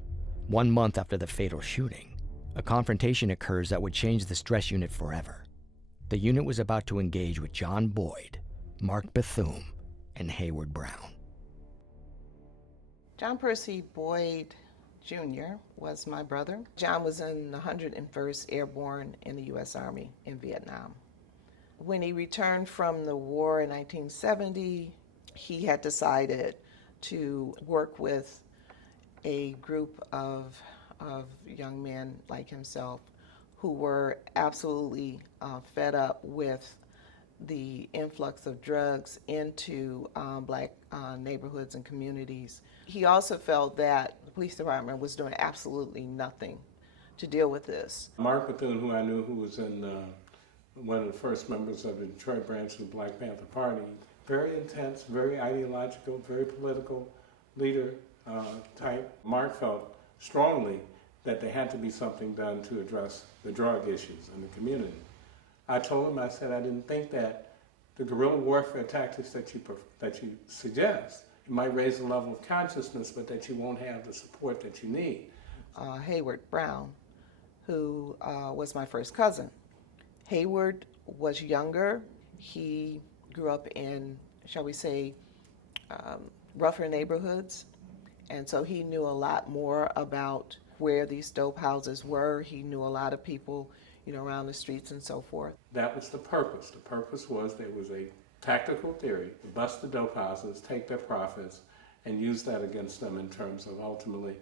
1 month after the fatal shooting, a confrontation occurs that would change the Stress unit forever. The unit was about to engage with John Boyd, Mark Bethune, and Hayward Brown. John Percy Boyd Jr. was my brother. John was in the 101st Airborne in the U.S. Army in Vietnam. When he returned from the war in 1970, he had decided to work with a group of young men like himself who were absolutely fed up with the influx of drugs into black neighborhoods and communities. He also felt that the police department was doing absolutely nothing to deal with this. Mark Bethune, who I knew, who was in one of the first members of the Detroit branch of the Black Panther Party, very intense, very ideological, very political leader type. Mark felt strongly that there had to be something done to address the drug issues in the community. I told him, I said, I didn't think that the guerrilla warfare tactics that you suggest, it might raise the level of consciousness, but that you won't have the support that you need. Hayward Brown, who was my first cousin. Hayward was younger. He grew up in, shall we say, rougher neighborhoods, and so he knew a lot more about where these dope houses were. He knew a lot of people, around the streets and so forth. That was the purpose. The purpose was there was a tactical theory to bust the dope houses, take their profits, and use that against them in terms of ultimately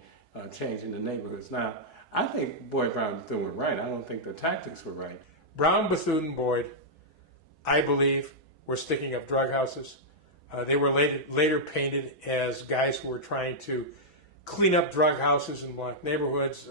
changing the neighborhoods. Now, I think Boyd, Brown, and Bethune were right. I don't think the tactics were right. Brown, Bethune, and Boyd, I believe, were sticking up drug houses. They were later painted as guys who were trying to clean up drug houses in black neighborhoods.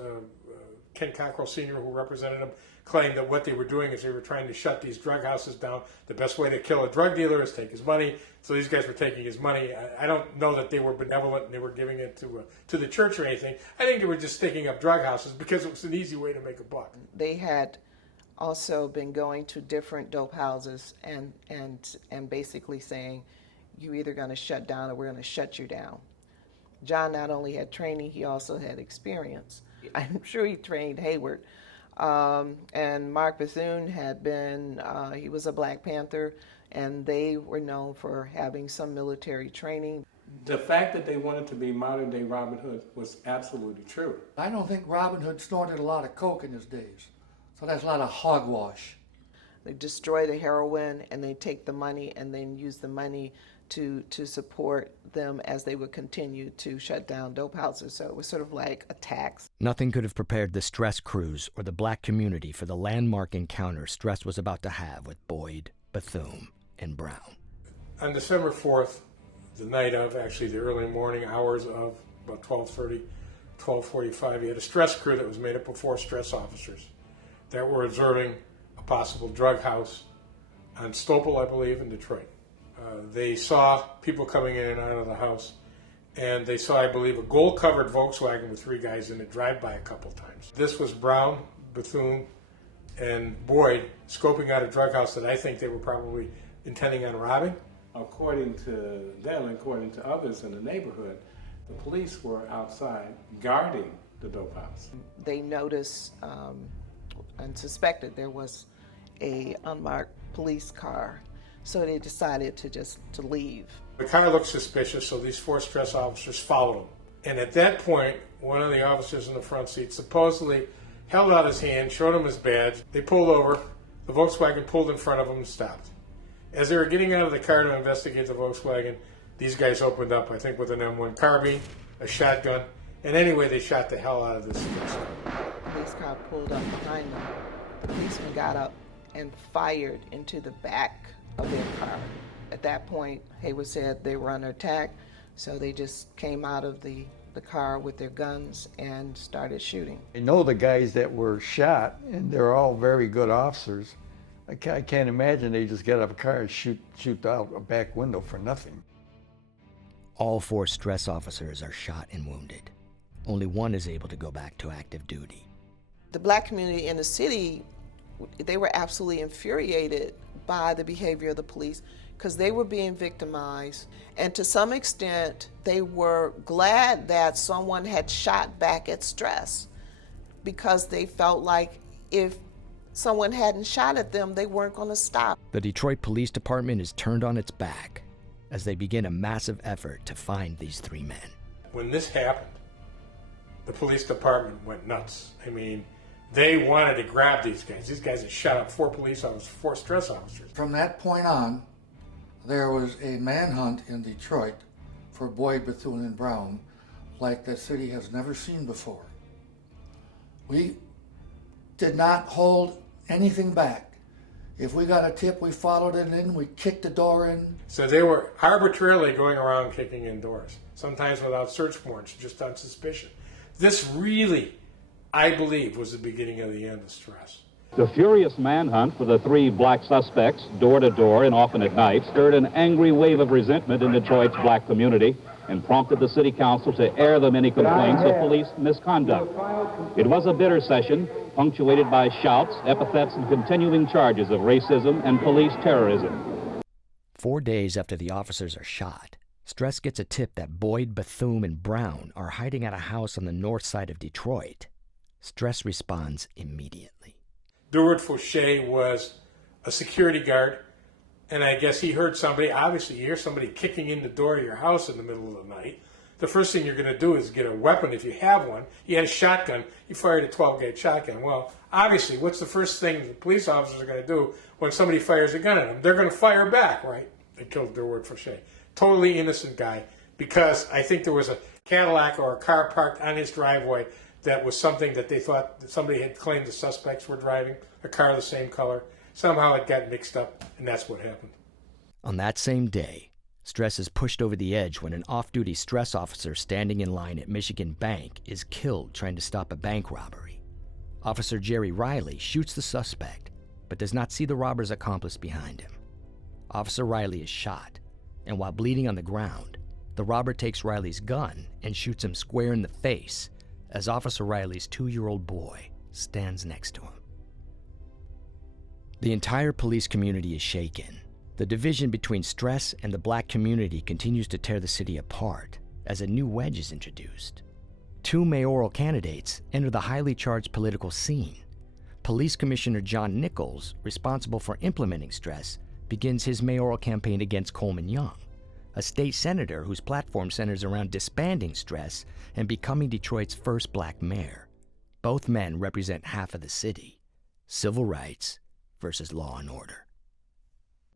Ken Cockrell Sr., who represented them, claimed that what they were doing is they were trying to shut these drug houses down. The best way to kill a drug dealer is take his money. So these guys were taking his money. I don't know that they were benevolent and they were giving it to the church or anything. I think they were just sticking up drug houses because it was an easy way to make a buck. They had also been going to different dope houses and basically saying, you're either going to shut down or we're going to shut you down. John not only had training, he also had experience. I'm sure he trained Hayward. And Mark Bethune had been, he was a Black Panther, and they were known for having some military training. The fact that they wanted to be modern-day Robin Hood was absolutely true. I don't think Robin Hood snorted a lot of coke in his days, so that's a lot of hogwash. They destroy the heroin, and they take the money and then use the money to support them as they would continue to shut down dope houses. So it was sort of like a tax. Nothing could have prepared the Stress crews or the black community for the landmark encounter Stress was about to have with Boyd, Bethune, and Brown. On December 4th, the night of, actually the early morning hours of about 12:30, 12:45, you had a Stress crew that was made up of 4 Stress officers that were observing a possible drug house on Stopel, I believe, in Detroit. They saw people coming in and out of the house, and they saw, I believe, a gold-covered Volkswagen with 3 guys in it drive by a couple times. This was Brown, Bethune, and Boyd scoping out a drug house that I think they were probably intending on robbing. According to them, according to others in the neighborhood, the police were outside guarding the dope house. They noticed and suspected there was a unmarked police car, so they decided to leave. The car looked suspicious, so these 4 Stress officers followed him. And at that point, one of the officers in the front seat supposedly held out his hand, showed him his badge. They pulled over. The Volkswagen pulled in front of them and stopped. As they were getting out of the car to investigate the Volkswagen, these guys opened up, I think with an M1 carbine, a shotgun. And anyway, they shot the hell out of this kid. The police car pulled up behind them. The policeman got up and fired into the back of their car. At that point, Haywood said they were under attack, so they just came out of the car with their guns and started shooting. I know the guys that were shot, and they're all very good officers. I can't imagine they just get out of a car and shoot out a back window for nothing. All 4 stress officers are shot and wounded. Only one is able to go back to active duty. The black community in the city, they were absolutely infuriated by the behavior of the police because they were being victimized. And to some extent, they were glad that someone had shot back at Stress because they felt like if someone hadn't shot at them, they weren't going to stop. The Detroit Police Department is turned on its back as they begin a massive effort to find these 3 men. When this happened, the police department went nuts. I mean, they wanted to grab these guys. These guys had shot up 4 police officers, 4 stress officers. From that point on, there was a manhunt in Detroit for Boyd, Bethune, and Brown like the city has never seen before. We did not hold anything back. If we got a tip, we followed it in, we kicked the door in. So they were arbitrarily going around kicking in doors, sometimes without search warrants, just on suspicion. This really, I believe, was the beginning of the end of Stress. The furious manhunt for the 3 black suspects, door to door and often at night, stirred an angry wave of resentment in Detroit's black community and prompted the city council to air the many complaints of police misconduct. It was a bitter session, punctuated by shouts, epithets, and continuing charges of racism and police terrorism. 4 days after the officers are shot, Stress gets a tip that Boyd, Bethune, and Brown are hiding at a house on the north side of Detroit. Stress responds immediately. Durward Fauché was a security guard, and I guess he heard somebody, obviously you hear somebody kicking in the door of your house in the middle of the night. The first thing you're going to do is get a weapon if you have one. He had a shotgun. He fired a 12-gauge shotgun. Well, obviously, what's the first thing the police officers are going to do when somebody fires a gun at them? They're going to fire back, right? They killed Durward Fauché. Totally innocent guy, because I think there was a Cadillac or a car parked on his driveway that was something that they thought that somebody had claimed the suspects were driving, a car the same color. Somehow it got mixed up, and that's what happened. On that same day, Stress is pushed over the edge when an off-duty stress officer standing in line at Michigan Bank is killed trying to stop a bank robbery. Officer Jerry Riley shoots the suspect, but does not see the robber's accomplice behind him. Officer Riley is shot, and while bleeding on the ground, the robber takes Riley's gun and shoots him square in the face as Officer Riley's 2-year-old boy stands next to him. The entire police community is shaken. The division between Stress and the black community continues to tear the city apart as a new wedge is introduced. 2 mayoral candidates enter the highly charged political scene. Police Commissioner John Nichols, responsible for implementing Stress, begins his mayoral campaign against Coleman Young, a state senator whose platform centers around disbanding Stress and becoming Detroit's first black mayor. Both men represent half of the city: civil rights versus law and order.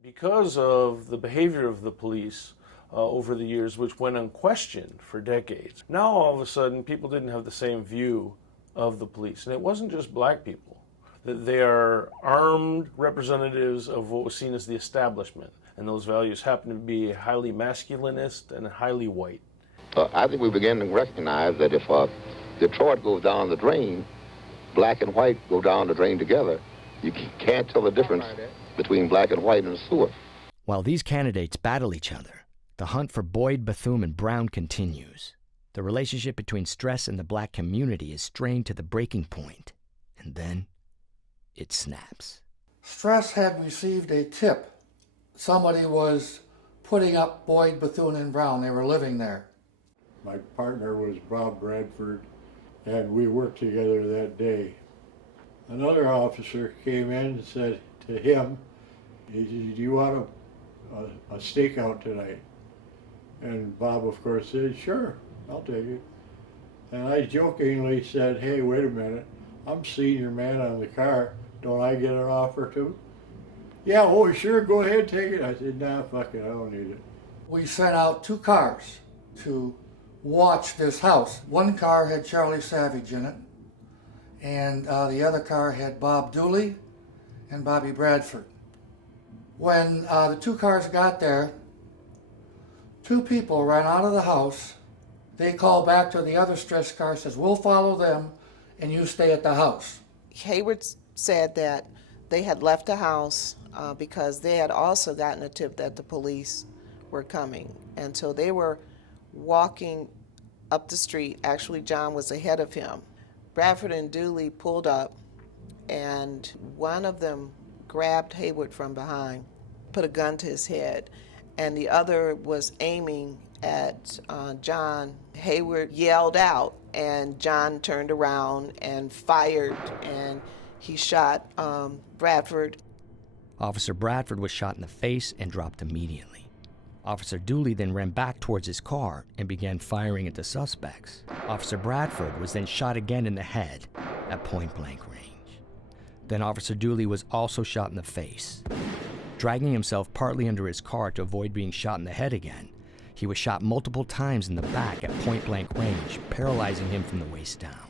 Because of the behavior of the police over the years, which went unquestioned for decades, now all of a sudden people didn't have the same view of the police. And it wasn't just black people. They are armed representatives of what was seen as the establishment. And those values happen to be highly masculinist and highly white. I think we begin to recognize that if Detroit goes down the drain, black and white go down the drain together. You can't tell the difference between black and white in the sewer. While these candidates battle each other, the hunt for Boyd, Bethune, and Brown continues. The relationship between Stress and the black community is strained to the breaking point, and then it snaps. Stress had received a tip. Somebody was putting up Boyd, Bethune, and Brown. They were living there. My partner was Bob Bradford, and we worked together that day. Another officer came in and said to him, he said, "Do you want a stakeout tonight?" And Bob, of course, said, "Sure, I'll take it." And I jokingly said, "Hey, wait a minute, I'm senior man on the car. Don't I get an offer too?" "Yeah, oh, sure, go ahead, take it." I said, "Nah, fuck it, I don't need it." We sent out 2 cars to watched this house. One car had Charlie Savage in it, and the other car had Bob Dooley and Bobby Bradford. When the two cars got there, two people ran out of the house. They called back to the other Stress car, says, "We'll follow them and you stay at the house." Hayward said that they had left the house because they had also gotten a tip that the police were coming. And so they were walking up the street. Actually, John was ahead of him. Bradford and Dooley pulled up, and one of them grabbed Hayward from behind, put a gun to his head, and the other was aiming at John. Hayward yelled out, and John turned around and fired, and he shot Bradford. Officer Bradford was shot in the face and dropped immediately. Officer Dooley then ran back towards his car and began firing at the suspects. Officer Bradford was then shot again in the head at point-blank range. Then Officer Dooley was also shot in the face. Dragging himself partly under his car to avoid being shot in the head again, he was shot multiple times in the back at point-blank range, paralyzing him from the waist down.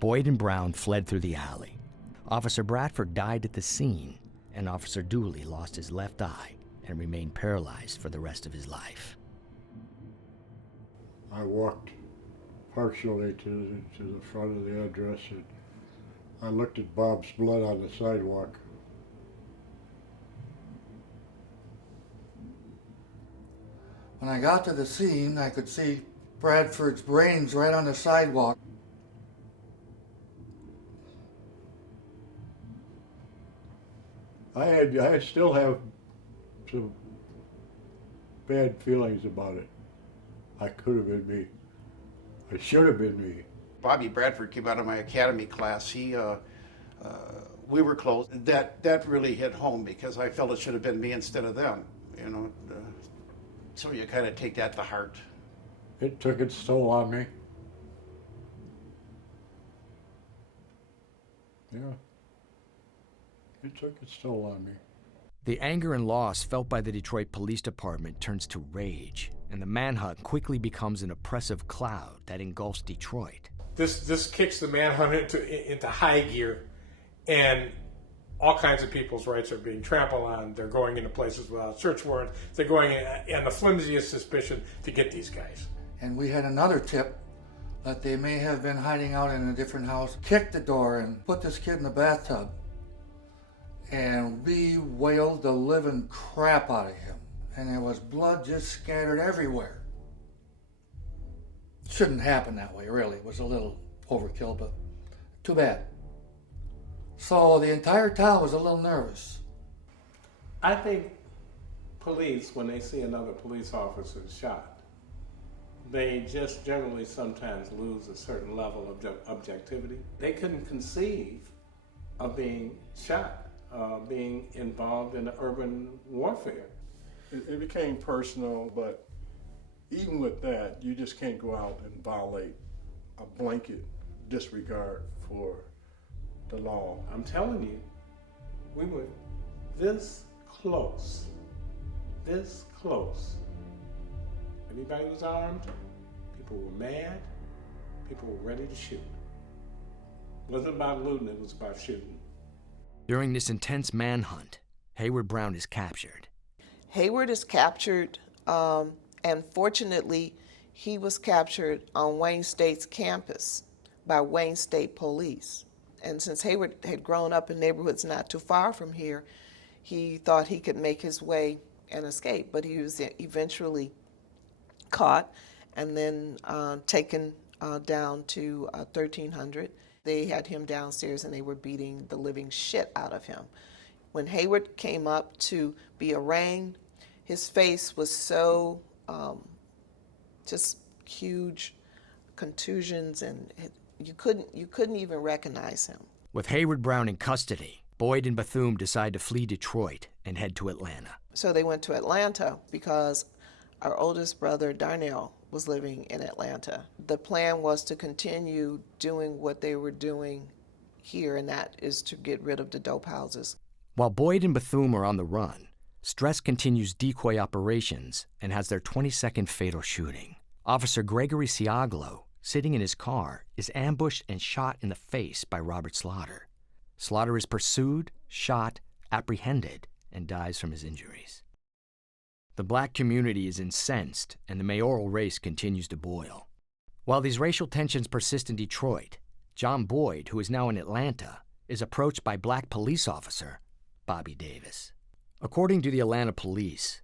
Boyd and Brown fled through the alley. Officer Bradford died at the scene, and Officer Dooley lost his left eye and remained paralyzed for the rest of his life. I walked partially to the front of the address, and I looked at Bob's blood on the sidewalk. When I got to the scene, I could see Bradford's brains right on the sidewalk. I still have some bad feelings about it. I could have been me. I should have been me. Bobby Bradford came out of my academy class. We were close. That really hit home because I felt it should have been me instead of them. You know, so you kind of take that to heart. It took its toll on me. Yeah. It took its toll on me. The anger and loss felt by the Detroit Police Department turns to rage, and the manhunt quickly becomes an oppressive cloud that engulfs Detroit. This kicks the manhunt into high gear, and all kinds of people's rights are being trampled on. They're going into places without search warrants. They're going in on the flimsiest suspicion to get these guys. And we had another tip that they may have been hiding out in a different house, kicked the door and put this kid in the bathtub. And we wailed the living crap out of him. And there was blood just scattered everywhere. Shouldn't happen that way, really. It was a little overkill, but too bad. So the entire town was a little nervous. I think police, when they see another police officer shot, they just generally sometimes lose a certain level of objectivity. They couldn't conceive of being shot, being involved in urban warfare. It became personal, but even with that, you just can't go out and violate a blanket disregard for the law. I'm telling you, we were this close. Everybody was armed, people were mad, people were ready to shoot. It wasn't about looting, it was about shooting. During this intense manhunt, Hayward Brown is captured. Hayward is captured, and fortunately, he was captured on Wayne State's campus by Wayne State Police. And since Hayward had grown up in neighborhoods not too far from here, he thought he could make his way and escape. But he was eventually caught and then taken down to 1300. They had him downstairs and they were beating the living shit out of him. When Hayward came up to be arraigned, his face was so just huge contusions, and you couldn't even recognize him. With Hayward Brown in custody, Boyd and Bethune decide to flee Detroit and head to Atlanta. So they went to Atlanta because our oldest brother, Darnell, was living in Atlanta. The plan was to continue doing what they were doing here, and that is to get rid of the dope houses. While Boyd and Bethune are on the run, Stress continues decoy operations and has their 22nd fatal shooting. Officer Gregory Ciaglo, sitting in his car, is ambushed and shot in the face by Robert Slaughter. Slaughter is pursued, shot, apprehended, and dies from his injuries. The black community is incensed, and the mayoral race continues to boil. While these racial tensions persist in Detroit, John Boyd, who is now in Atlanta, is approached by black police officer Bobby Davis. According to the Atlanta police,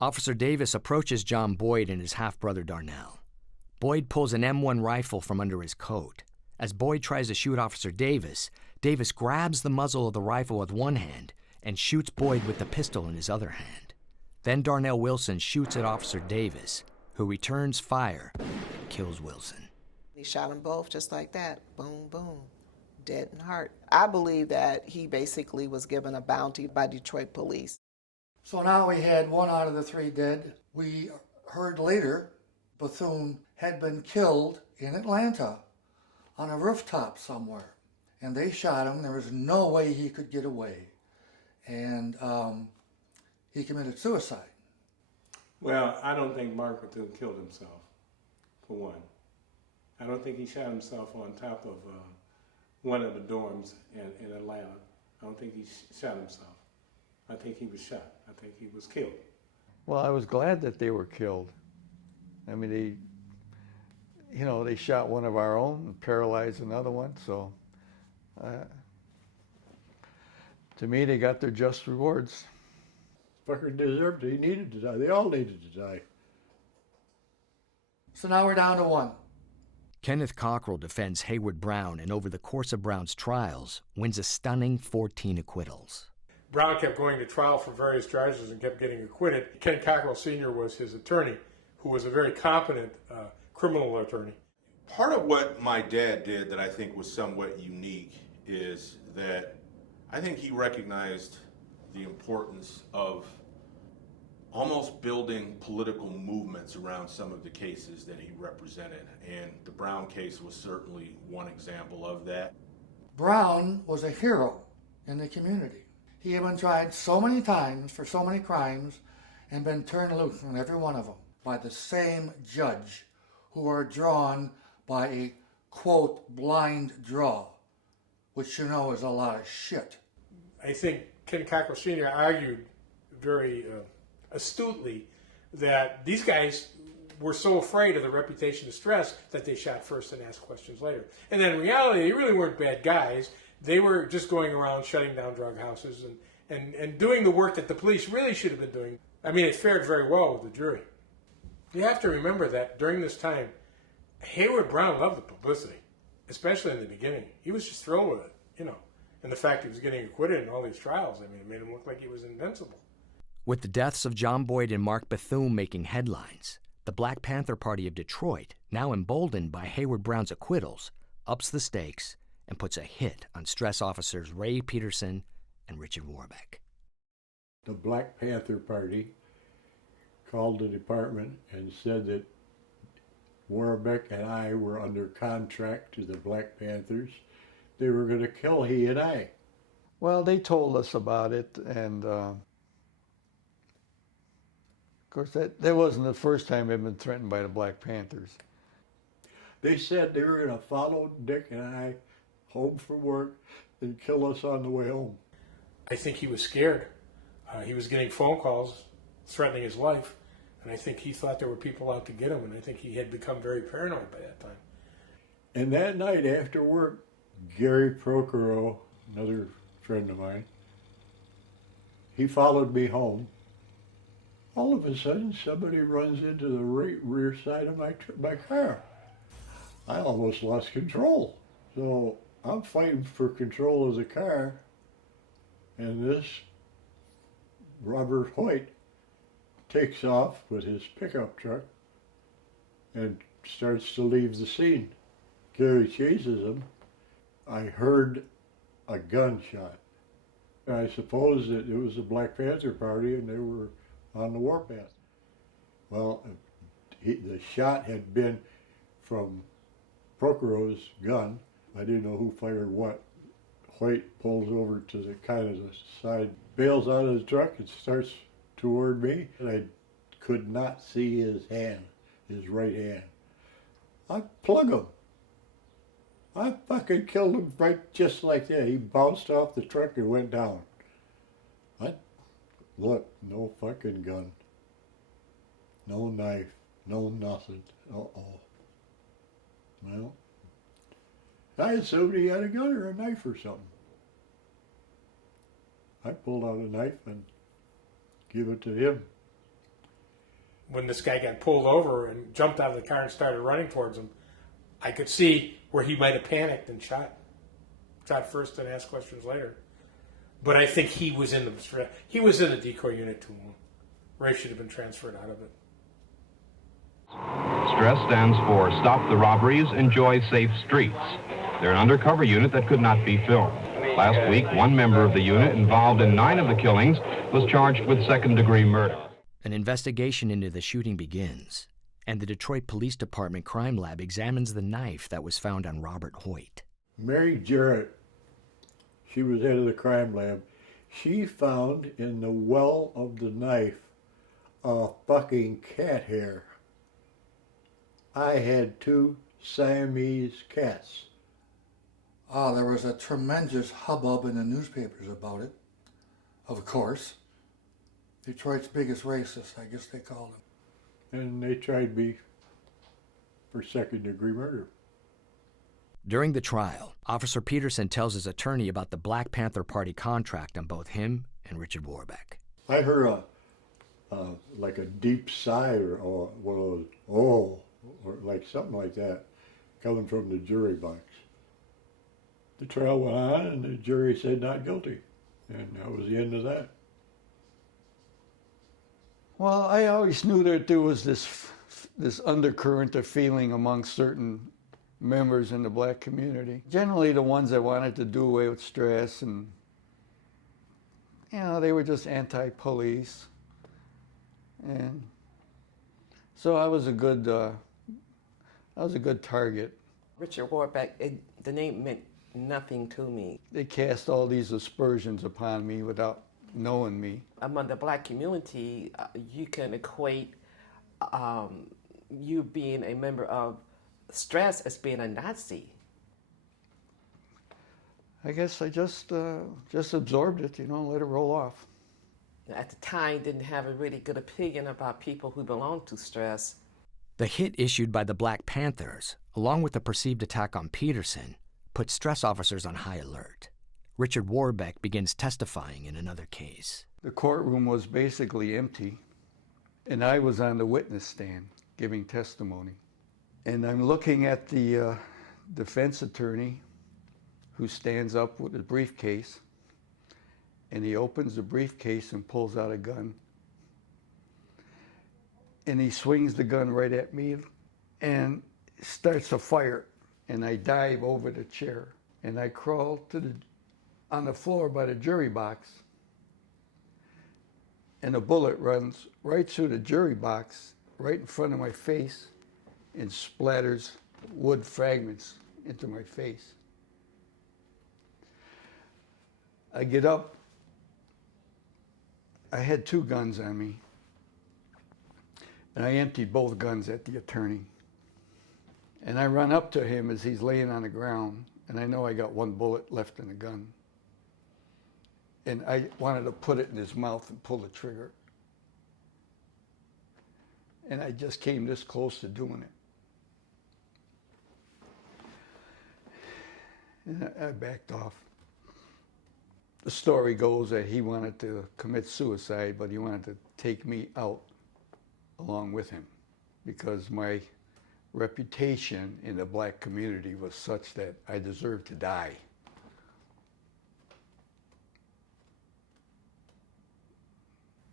Officer Davis approaches John Boyd and his half-brother Darnell. Boyd pulls an M1 rifle from under his coat. As Boyd tries to shoot Officer Davis, Davis grabs the muzzle of the rifle with one hand and shoots Boyd with the pistol in his other hand. Then Darnell Wilson shoots at Officer Davis, who returns fire and kills Wilson. He shot them both just like that. Boom, boom. Dead in heart. I believe that he basically was given a bounty by Detroit police. So now we had 1 out of the 3 dead. We heard later Bethune had been killed in Atlanta on a rooftop somewhere. And they shot him. There was no way he could get away. And he committed suicide. Well, I don't think Mark Bethune killed himself, for one. I don't think he shot himself on top of one of the dorms in Atlanta. I don't think he shot himself. I think he was shot. I think he was killed. Well, I was glad that they were killed. I mean, they shot one of our own and paralyzed another one, so to me, they got their just rewards. Fucker deserved it. He needed to die. They all needed to die. So now we're down to 1. Kenneth Cockrell defends Hayward Brown, and over the course of Brown's trials, wins a stunning 14 acquittals. Brown kept going to trial for various charges and kept getting acquitted. Ken Cockrell Sr. was his attorney, who was a very competent criminal attorney. Part of what my dad did that I think was somewhat unique is that I think he recognized the importance of almost building political movements around some of the cases that he represented. And the Brown case was certainly one example of that. Brown was a hero in the community. He had been tried so many times for so many crimes and been turned loose on every one of them by the same judge, who are drawn by a, quote, blind draw, which is a lot of shit. I think Ken Cockrell Sr. argued very astutely that these guys were so afraid of the reputation of stress that they shot first and asked questions later. And then in reality, they really weren't bad guys. They were just going around shutting down drug houses and doing the work that the police really should have been doing. I mean, it fared very well with the jury. You have to remember that during this time, Hayward Brown loved the publicity, especially in the beginning. He was just thrilled with it, And the fact he was getting acquitted in all these trials, I mean, it made him look like he was invincible. With the deaths of John Boyd and Mark Bethune making headlines, the Black Panther Party of Detroit, now emboldened by Hayward Brown's acquittals, ups the stakes and puts a hit on stress officers Ray Peterson and Richard Warbeck. The Black Panther Party called the department and said that Warbeck and I were under contract to the Black Panthers. They were going to kill he and I. Well, they told us about it, and of course that wasn't the first time they'd been threatened by the Black Panthers. They said they were going to follow Dick and I home from work and kill us on the way home. I think he was scared. He was getting phone calls threatening his life, and I think he thought there were people out to get him, and I think he had become very paranoid by that time. And that night after work, Gary Procoro, another friend of mine, he followed me home. All of a sudden, somebody runs into the rear side of my car. I almost lost control. So I'm fighting for control of the car, and this Robert Hoyt takes off with his pickup truck and starts to leave the scene. Gary chases him. I heard a gunshot. I suppose that it was the Black Panther Party and they were on the warpath. Well, the shot had been from Procoro's gun. I didn't know who fired what. Hoyt pulls over to the kind of the side, bails out of the truck and starts toward me, and I could not see his hand. his right hand. I plug him. I fucking killed him right just like that. He bounced off the truck and went down. Look, no fucking gun. No knife. No nothing. Uh-oh. Well, I assumed he had a gun or a knife or something. I pulled out a knife and give it to him. When this guy got pulled over and jumped out of the car and started running towards him, I could see where he might have panicked and shot first and asked questions later. But I think he was in the decoy unit too long. Ray should have been transferred out of it. Stress stands for Stop the Robberies, Enjoy Safe Streets. They're an undercover unit that could not be filmed. Last week, one member of the unit involved in 9 of the killings was charged with second-degree murder. An investigation into the shooting begins, and the Detroit Police Department Crime Lab examines the knife that was found on Robert Hoyt. Mary Jarrett, she was head of the crime lab. She found in the well of the knife a fucking cat hair. I had 2 Siamese cats. There was a tremendous hubbub in the newspapers about it, of course. Detroit's biggest racist, I guess they called him. And they tried me for second-degree murder. During the trial, Officer Peterson tells his attorney about the Black Panther Party contract on both him and Richard Warbeck. I heard like a deep sigh or one of those, oh, or like something like that coming from the jury box. The trial went on and the jury said not guilty. And that was the end of that. Well, I always knew that there was this undercurrent of feeling among certain members in the black community. Generally the ones that wanted to do away with stress, and they were just anti-police. And so I was a good target. Richard Warbeck, the name meant nothing to me. They cast all these aspersions upon me without knowing me. Among the black community, you can equate you being a member of Stress as being a Nazi. I guess I just absorbed it, let it roll off. At the time, didn't have a really good opinion about people who belonged to Stress. The hit issued by the Black Panthers, along with the perceived attack on Peterson, put Stress officers on high alert. Richard Warbeck begins testifying in another case. The courtroom was basically empty, and I was on the witness stand giving testimony. And I'm looking at the defense attorney who stands up with a briefcase, and he opens the briefcase and pulls out a gun. And he swings the gun right at me and starts a fire. And I dive over the chair and I crawl on the floor by the jury box. And a bullet runs right through the jury box, right in front of my face, and splatters wood fragments into my face. I get up. I had 2 guns on me, and I emptied both guns at the attorney. And I run up to him as he's laying on the ground, and I know I got 1 bullet left in the gun. And I wanted to put it in his mouth and pull the trigger. And I just came this close to doing it. And I backed off. The story goes that he wanted to commit suicide, but he wanted to take me out along with him because my reputation in the black community was such that I deserved to die.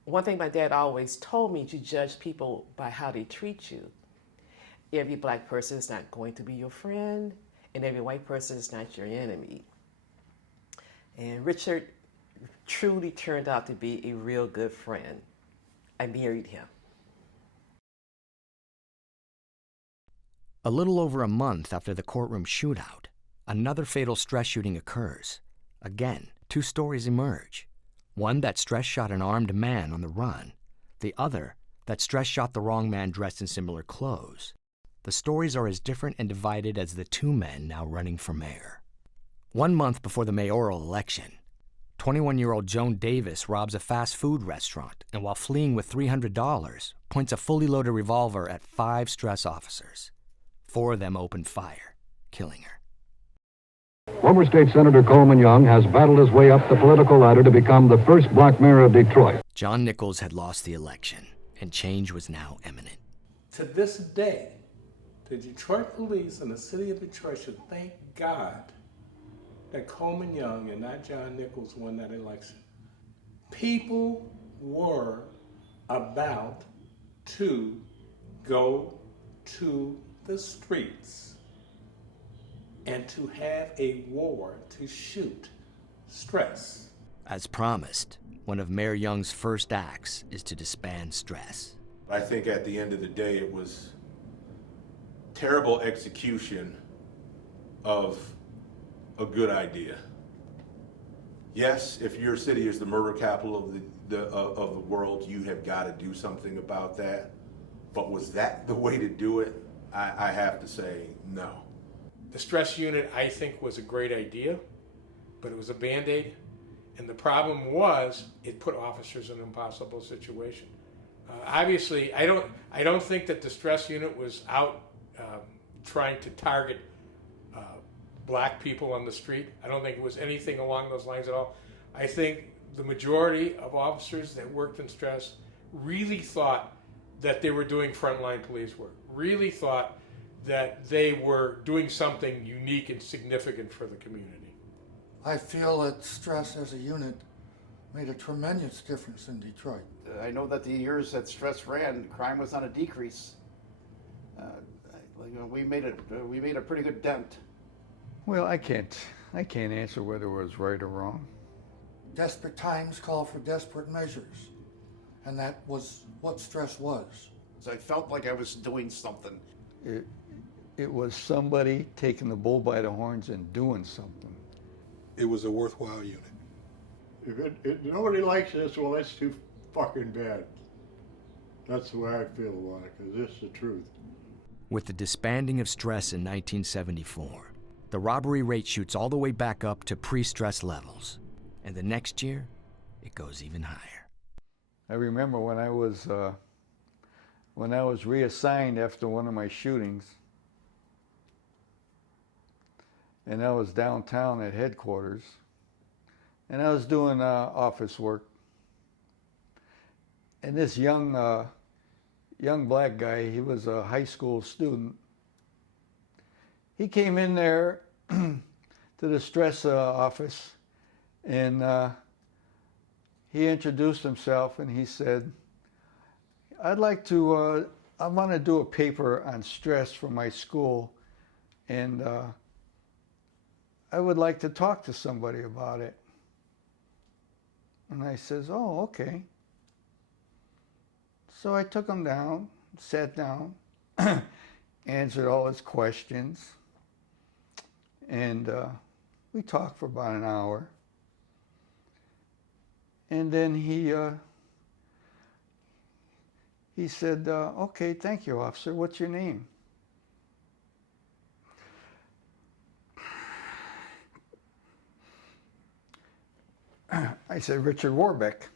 One thing my dad always told me, you judge people by how they treat you. Every black person is not going to be your friend, and every white person is not your enemy. And Richard truly turned out to be a real good friend. I married him. A little over a month after the courtroom shootout, another fatal Stress shooting occurs. Again, 2 stories emerge. One that Stress shot an armed man on the run. The other that Stress shot the wrong man dressed in similar clothes, the stories are as different and divided as the two men now running for mayor. 1 month before the mayoral election, 21-year-old Joan Davis robs a fast food restaurant and while fleeing with $300, points a fully loaded revolver at 5 Stress officers. 4 of them opened fire, killing her. Former State Senator Coleman Young has battled his way up the political ladder to become the first black mayor of Detroit. John Nichols had lost the election, and change was now imminent. To this day, the Detroit police and the city of Detroit should thank God that Coleman Young and not John Nichols won that election. People were about to go to the streets and to have a war to shoot Stress. As promised, one of Mayor Young's first acts is to disband Stress. I think at the end of the day, it was terrible execution of a good idea. Yes, if your city is the murder capital of the world, you have got to do something about that. But was that the way to do it? I have to say no. The Stress unit, I think, was a great idea, but it was a Band-Aid. And the problem was it put officers in an impossible situation. Obviously, I don't think that the Stress unit was out trying to target black people on the street. I don't think it was anything along those lines at all. I think the majority of officers that worked in Stress really thought that they were doing frontline police work, really thought that they were doing something unique and significant for the community. I feel that Stress as a unit made a tremendous difference in Detroit. I know that the years that Stress ran, crime was on a decrease. We made a pretty good dent. Well, I can't answer whether it was right or wrong. Desperate times call for desperate measures, and that was what Stress was. So I felt like I was doing something. It was somebody taking the bull by the horns and doing something. It was a worthwhile unit. If nobody likes this, well, that's too fucking bad. That's the way I feel about it, because this is the truth. With the disbanding of Stress in 1974, the robbery rate shoots all the way back up to pre-Stress levels. And the next year, it goes even higher. I remember when I was reassigned after one of my shootings, and I was downtown at headquarters, and I was doing office work, and this young black guy, he was a high school student, he came in there to the Stress office, and he introduced himself, and he said, I want to do a paper on Stress for my school, and I would like to talk to somebody about it. And I says, oh, okay. So I took him down, sat down, answered all his questions, and we talked for about an hour. And then he said, okay, thank you, officer. What's your name? I said, Richard Warbeck.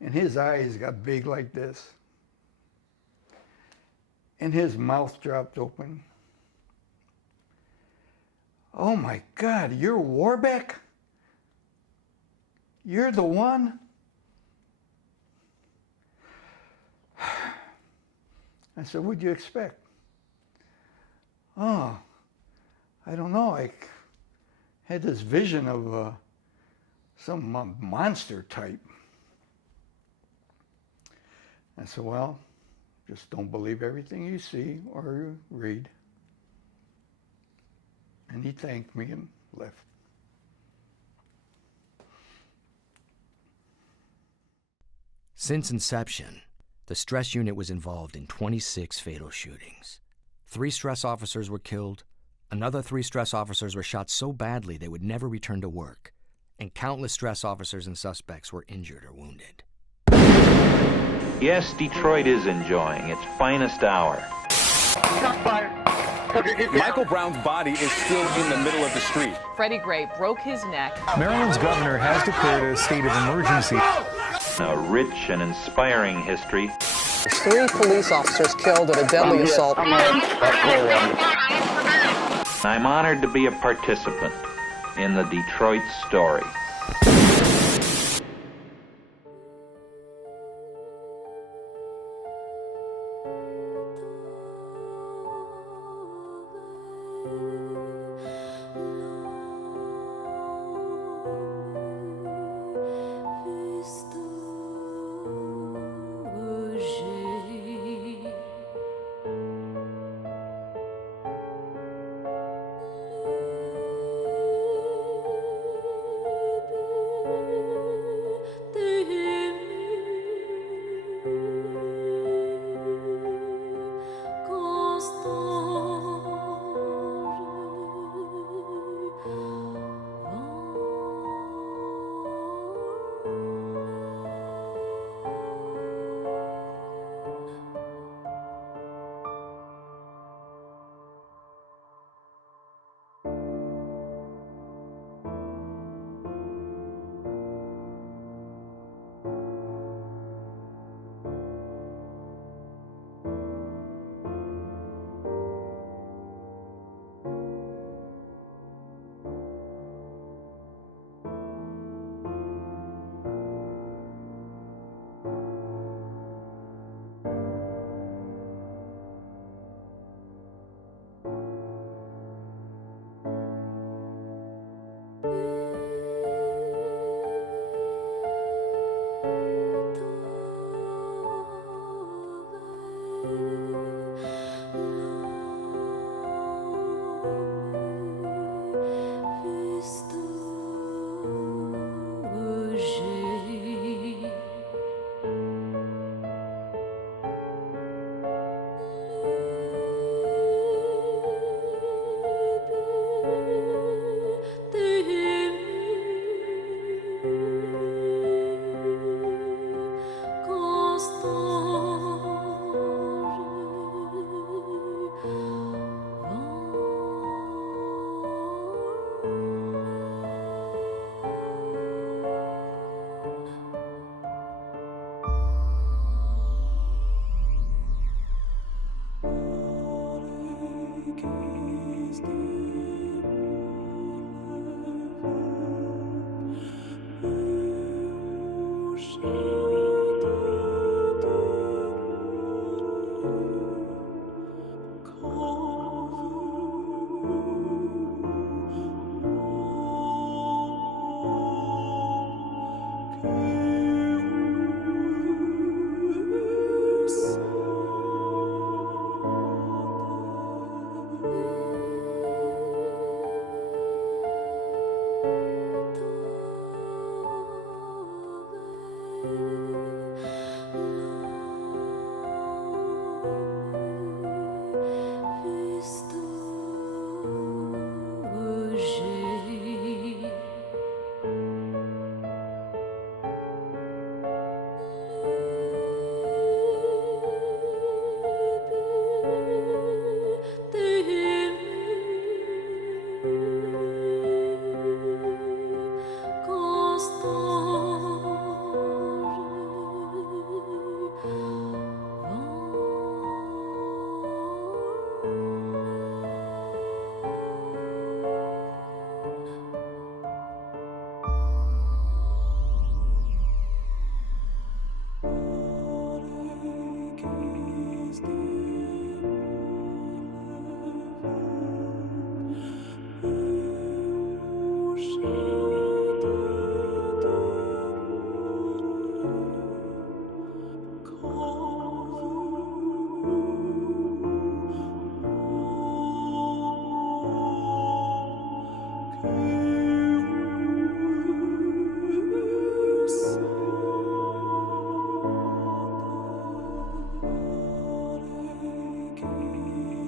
And his eyes got big like this. And his mouth dropped open. Oh my God, you're Warbeck? You're the one? I said, what'd you expect? Oh, I don't know. I had this vision of some monster type. I said, well, just don't believe everything you see or read. And he thanked me and left. Since inception, the Stress unit was involved in 26 fatal shootings. 3 Stress officers were killed, another 3 Stress officers were shot so badly they would never return to work, and countless Stress officers and suspects were injured or wounded. Yes, Detroit is enjoying its finest hour. Michael Brown's body is still in the middle of the street. Freddie Gray broke his neck. Maryland's governor has declared a state of emergency. A rich and inspiring history. 3 police officers killed in a deadly assault. I'm honored to be a participant in the Detroit story.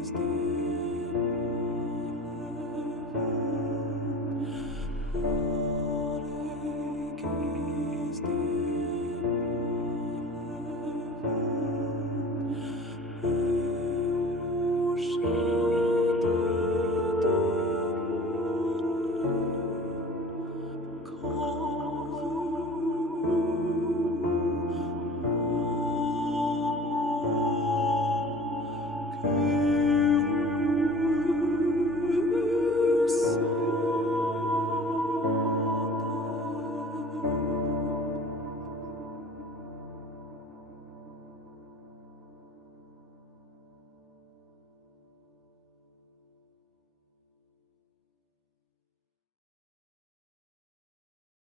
Stay.